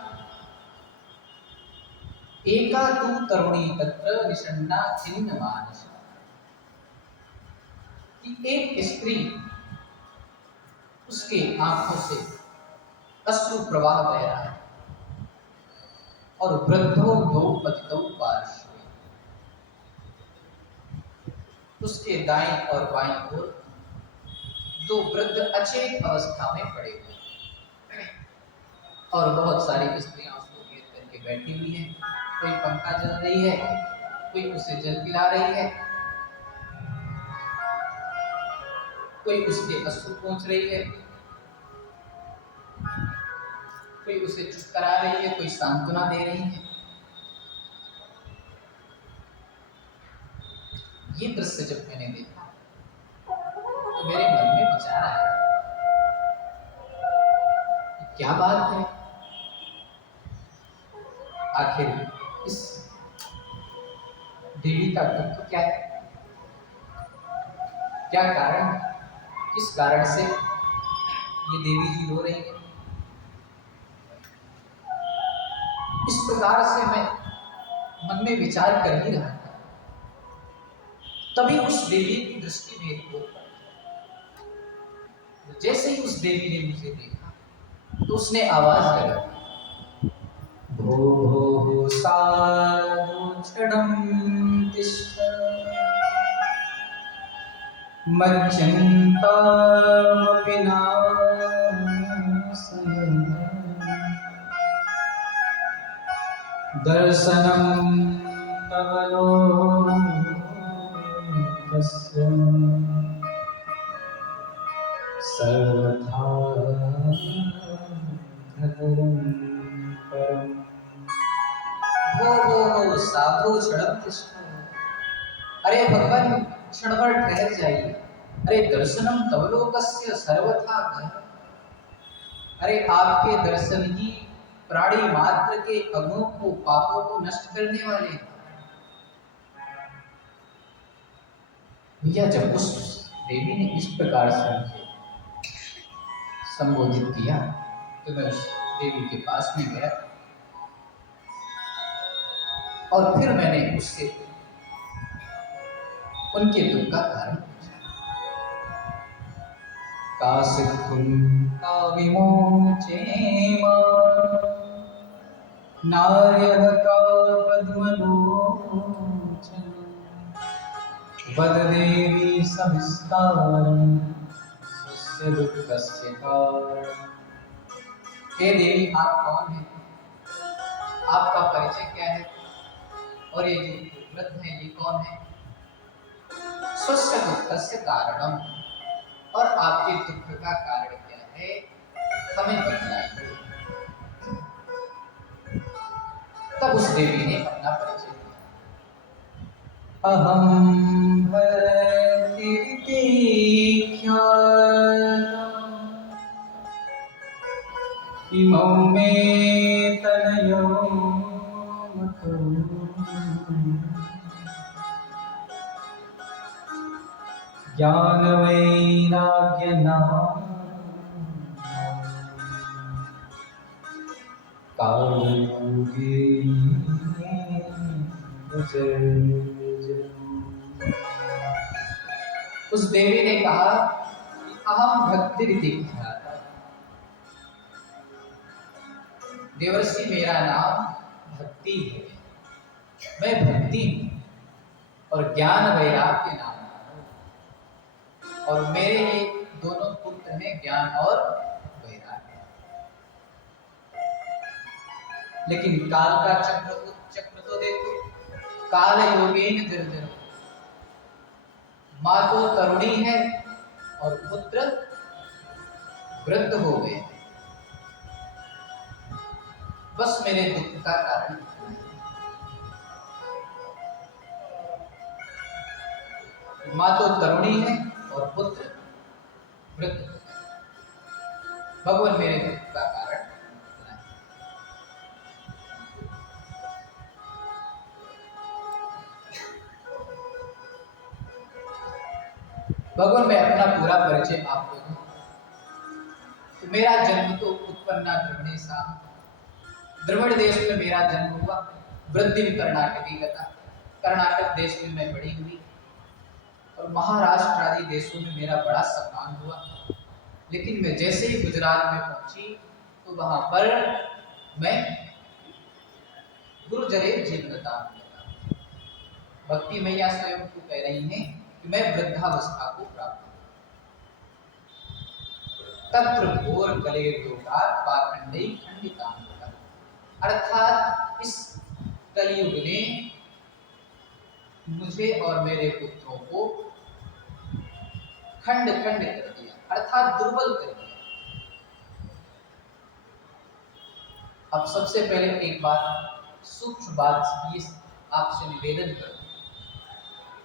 एका तु तरुणी तत्र निषन्ना खिन्न मानसा, कि एक स्त्री, उसके आंखों से अश्रु प्रवाह बह रहा है, और वृद्धो दो पतितौ पार्श्वे, उसके दाएं और बाएं ओर दो वृद्ध अचेत अवस्था में पड़े हुए और बहुत सारी स्त्रियां उसको घेर करके बैठी हुई हैं। कोई पंखा चल रही है, कोई उसे जल पिला रही है, कोई उसके अश्रु पोंछ रही है, कोई उसे चुप करा रही है, कोई सांत्वना दे रही है। ये दृश्य जब मैंने देखा तो मेरे मन में विचार आया, क्या बात है, आखिर इस देवी का दुख क्या है, क्या कारण, किस कारण से ये देवी जी रो रही है। इस प्रकार से मैं मन में विचार कर ही रहा था, तभी उस देवी की दृष्टि मेरी ओर पड़ी। जैसे ही उस देवी ने मुझे देखा तो उसने आवाज लगा, भो भो साधु क्षणं तिष्ठ मज्जन्तामपि नासनं दर्शनं तव लोकस्य सर्वथा परम्। हो साधु क्षणं तिष्ठ, अरे भगवान क्षण भर ठहर जाइए। अरे दर्शनम तवलोकस्य सर्वथा घन, अरे आपके दर्शन ही प्राणी मात्र के अगुणों को, पापों को नष्ट करने वाले। भैया जब उस देवी ने इस प्रकार से मुझे संबोधित किया तो मैं उस देवी के पास में गया और फिर मैंने उससे उनके दुख का कारण पूछा। कासिकुं काविमोचेम नार्यः का पद्मलोचन वद देवी सविस्तारं स्वस्य दुःखस्य कारणम्। हे देवी, आप कौन हैं, आपका परिचय क्या है, और ये जो वृद्ध है ये कौन है। स्वस्य दुःखस्य कारणम, और आपके दुख का कारण क्या है, हमें बतलाइए। तब उस देवी ने अपना परिचय दिया, अहम भरतीति ख्याता इमौ मे तनयो मतो ज्ञान वैराग्य नाम कालयोगी उस देवी ने कहा कि अहम भक्ति ख्याता, देवर्षि मेरा नाम भक्ति है, मैं भक्ति हूँ, और ज्ञान वैराग्य नाम, और मेरे ये दोनों पुत्र हैं, ज्ञान और वैराग्य। लेकिन काल का चक्र तो देखो, काल योगेन जर्जर, माँ तो तरुणी है और पुत्र वृद्ध हो गए, बस मेरे दुख का कारण। माँ तो तरुणी है और पुत्र वृद्ध, भगवान मेरे दुख का कारण। भगवान मैं अपना पूरा परिचय आपको दूं तो मेरा जन्म तो उत्पन्ना द्रविणे सा, द्रविड़ देश में मेरा जन्म हुआ, वृद्धि कर्नाटकी गता, कर्नाटक देश में मैं बड़ी हुई और महाराष्ट्र आदि देशों में मेरा बड़ा सम्मान हुआ। लेकिन मैं जैसे ही गुजरात में पहुंची तो वहां पर मैं गुरु जरे जीर्णता। भक्ति मैया स्वयं को कह रही हैं कि मैं वृद्धावस्था को प्राप्त तत्र घोर कले पाखंडी खंडिता, अर्थात इस कलयुग ने मुझे और मेरे पुत्रों को खंड खंड कर दिया, अर्थात दुर्बल कर दिया। अब सबसे पहले एक बात, सूक्ष्म बात ये आपसे निवेदन करूं।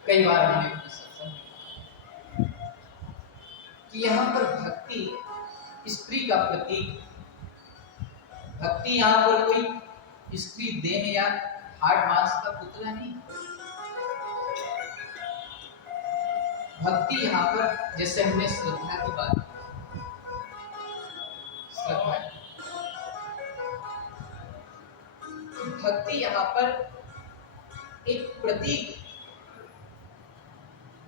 कई बार हमने अपने सत्संग में कहा कि यहाँ पर भक्ति स्त्री का प्रतीक, भक्ति यहाँ पर कोई स्त्री देह या हाड़ मांस का पुतला नहीं। भक्ति यहाँ पर, जैसे हमने श्रद्धा की बात, श्रद्धा भक्ति यहाँ पर एक प्रतीक,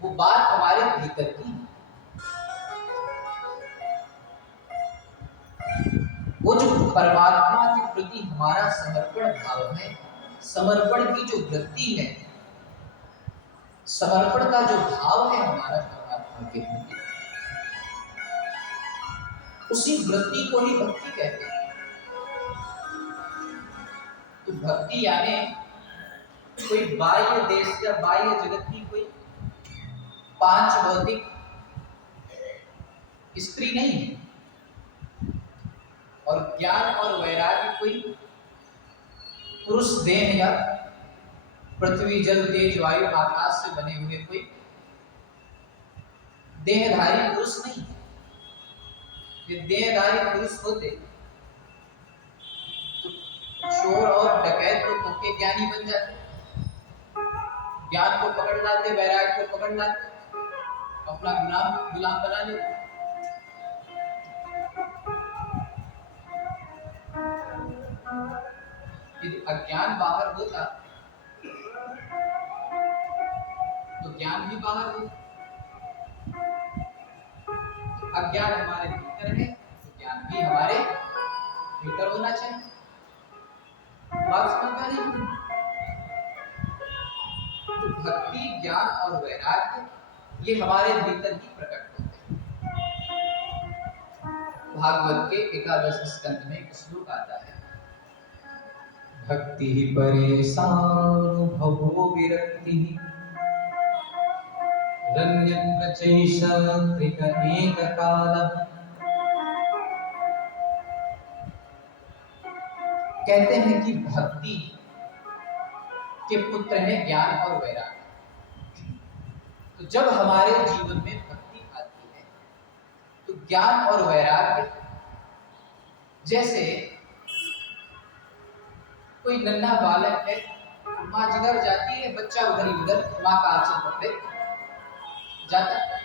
वो बात हमारे भीतर की, वो जो परमात्मा के प्रति हमारा समर्पण भाव है, समर्पण की जो वृत्ति है, समर्पण का जो भाव है हमारा परमात्मा के प्रति, उसी वृत्ति को ही भक्ति कहते हैं। तो भक्ति यानी कोई बाह्य देश या बाह्य जगत की कोई पांच भौतिक स्त्री नहीं है, और ज्ञान और वैराग्य कोई पुरुष देह या पृथ्वी जल तेज वायु आकाश से बने हुए कोई देहधारी पुरुष नहीं। ये देहधारी पुरुष होते तो चोर और डकैत को धोखे ज्ञानी बन जाते, ज्ञान को पकड़ लाते, वैराग्य को पकड़ लाते, अपना गुलाम बना लेते। यदि अज्ञान बाहर होता तो ज्ञान भी बाहर होता। अज्ञान हमारे भीतर है तो ज्ञान भी हमारे भीतर होना चाहिए। बात समझ में नहीं? तो भक्ति, ज्ञान और वैराग्य ये हमारे भीतर ही प्रकट होते हैं। भागवत के 11वें स्कंद में एक श्लोक आता है, भक्ति परेशानुभवो विरक्ति रण्यं प्रचैष त्रिक एककालः। कहते हैं कि भक्ति के पुत्र हैं ज्ञान और वैराग्य। तो जब हमारे जीवन में भक्ति आती है तो ज्ञान और वैराग्य, जैसे कोई नन्हा बालक है, माँ जिधर जाती है बच्चा उधर ही उधर माँ का आंचल पकड़े जाता है।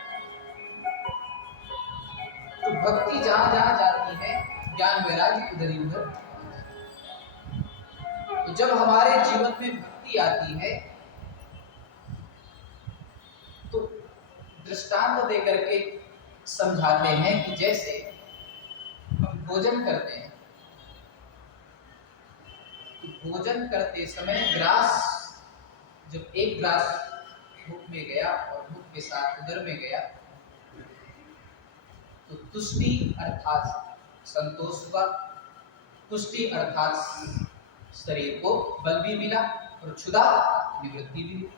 तो भक्ति जहां जहां जाती है ज्ञान वैराग्य उधर ही उधर। तो जब हमारे जीवन में भक्ति आती है तो दृष्टांत देकर के समझाते हैं कि जैसे हम भोजन करते हैं, भोजन करते समय ग्रास, जब एक ग्रास मुख में गया और मुख के साथ उदर में गया तो तुष्टि अर्थात संतोष हुआ, तुष्टि अर्थात शरीर को बल भी मिला और क्षुधा निवृत्ति भी हुई।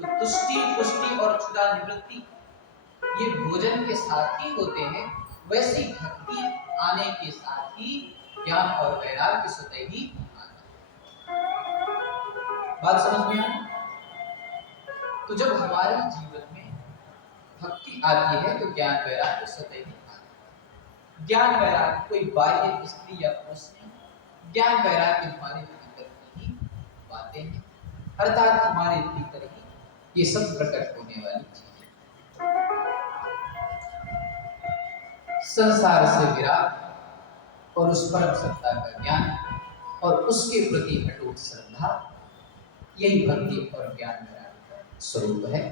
तो तुष्टि, पुष्टि और क्षुधा निवृत्ति ये भोजन के साथ ही होते हैं। वैसी भक्ति आने के साथ ही ज्ञान और वैराग्य स्वतः ही बात समझ में आई? तो जब हमारे जीवन में भक्ति आती है तो ज्ञान वैराग्य स्वतः ही आता है। ज्ञान वैराग्य कोई बाह्य स्त्री या पुरुष नहीं, ज्ञान वैराग्य हमारे भीतर की ही बातें हैं, अर्थात हमारे भीतर ही ये सब प्रकट होने वाली चीजें। संसार से विराग और उस परम सत्ता का ज्ञान और उसके प्रति अटूट श्रद्धा, यही भक्ति और ज्ञान वैराग्य का स्वरूप है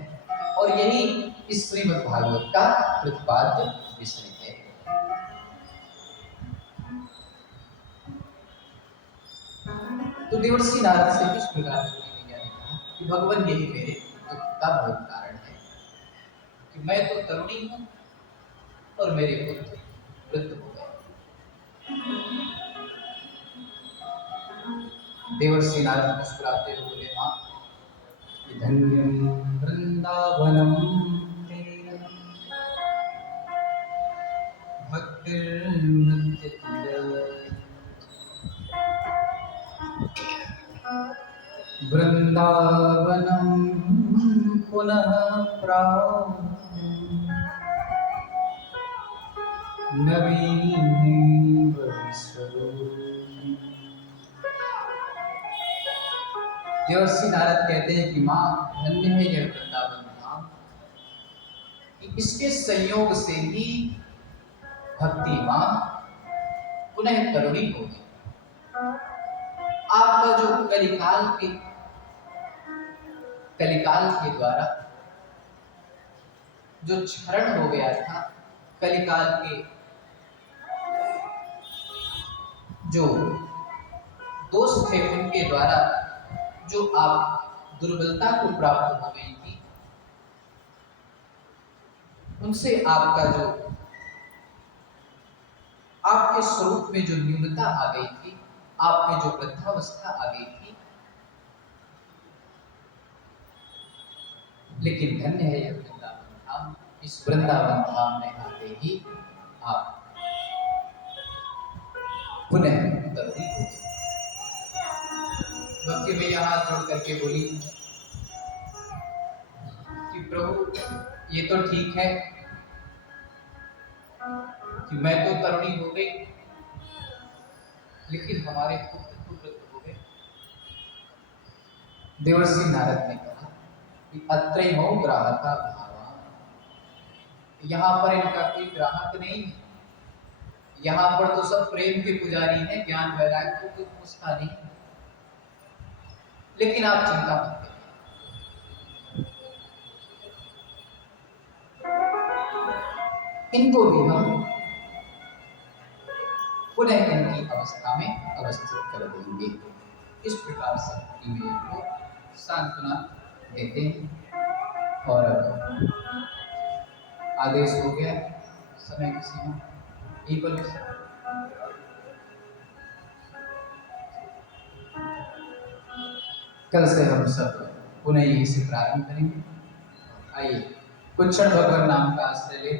और यही इस श्रीमद् भागवत का प्रतिपाद्य विषय है। तो देवर्षि नारद से इस प्रकार की मैया ने कहा कि भगवान यही मेरे दुख का मूल कारण है कि मैं तो तरुणी हूँ और मेरे पुत्र वृद्ध हो गए। देवर्षि नारद मुस्कुराते हुए बोले, मां, धन्यं वृंदावनम तेन भक्तिर्नृत्यते। वृंदावनम पुनः प्राप्त नवीनेव स्वरूपी। देवर्षि नारद कहते हैं कि मां, धन्य है यह वृंदावन धाम कि इसके संयोग से ही भक्ति मां पुनः तरुणी हो गई। आपका जो कलिकाल के द्वारा जो क्षरण हो गया था, कलिकाल के जो दोष थे उनके द्वारा जो आप दुर्बलता को प्राप्त हो गई थी, उनसे आपका जो आपके स्वरूप में जो न्यूनता आ गई थी, आप में जो वृद्धावस्था आ गई थी, लेकिन धन्य है यह वृंदावन धाम। इस वृंदावन धाम में आते ही आप पुनः तरुणी हो गए। भक्ति मैया हाथ जोड़ करके बोली कि प्रभु ये तो ठीक है कि मैं तो तरुणी हो गई, लेकिन हमारे पुत्र तो वृद्ध हो गए। देवर्षि नारद ने कहा कि अत्रैमो ग्राहका भावा, यहाँ पर इनका कोई ग्राहक नहीं है, यहाँ पर तो सब प्रेम के पुजारी हैं, ज्ञान वैराग्य को कोई पूछता नहीं। लेकिन आप चिंता मत करिए, इनको भी हम पुनः इनकी अवस्था में अवस्थित कर देंगे। इस प्रकार से मैया को सांत्वना देते हैं। और आदेश हो गया, समय की सीमा यही पर। कल से हम सब पुनः यही से प्रारंभ करेंगे। आइए कुछ क्षण भगवान नाम का आश्रय ले।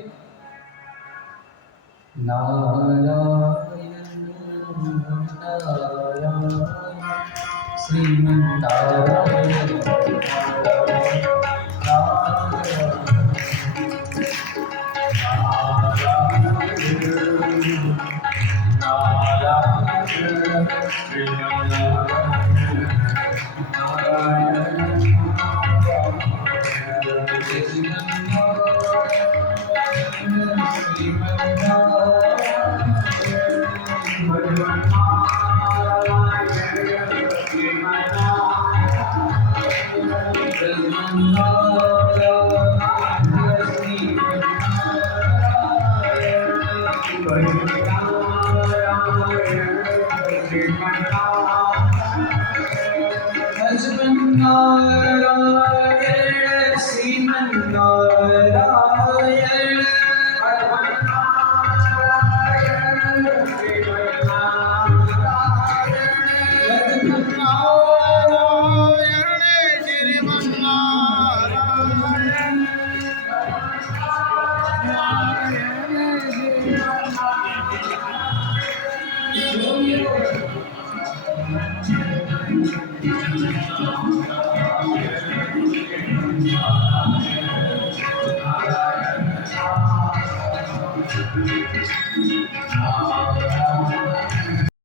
नारायण नारायण श्रीमन्नारायण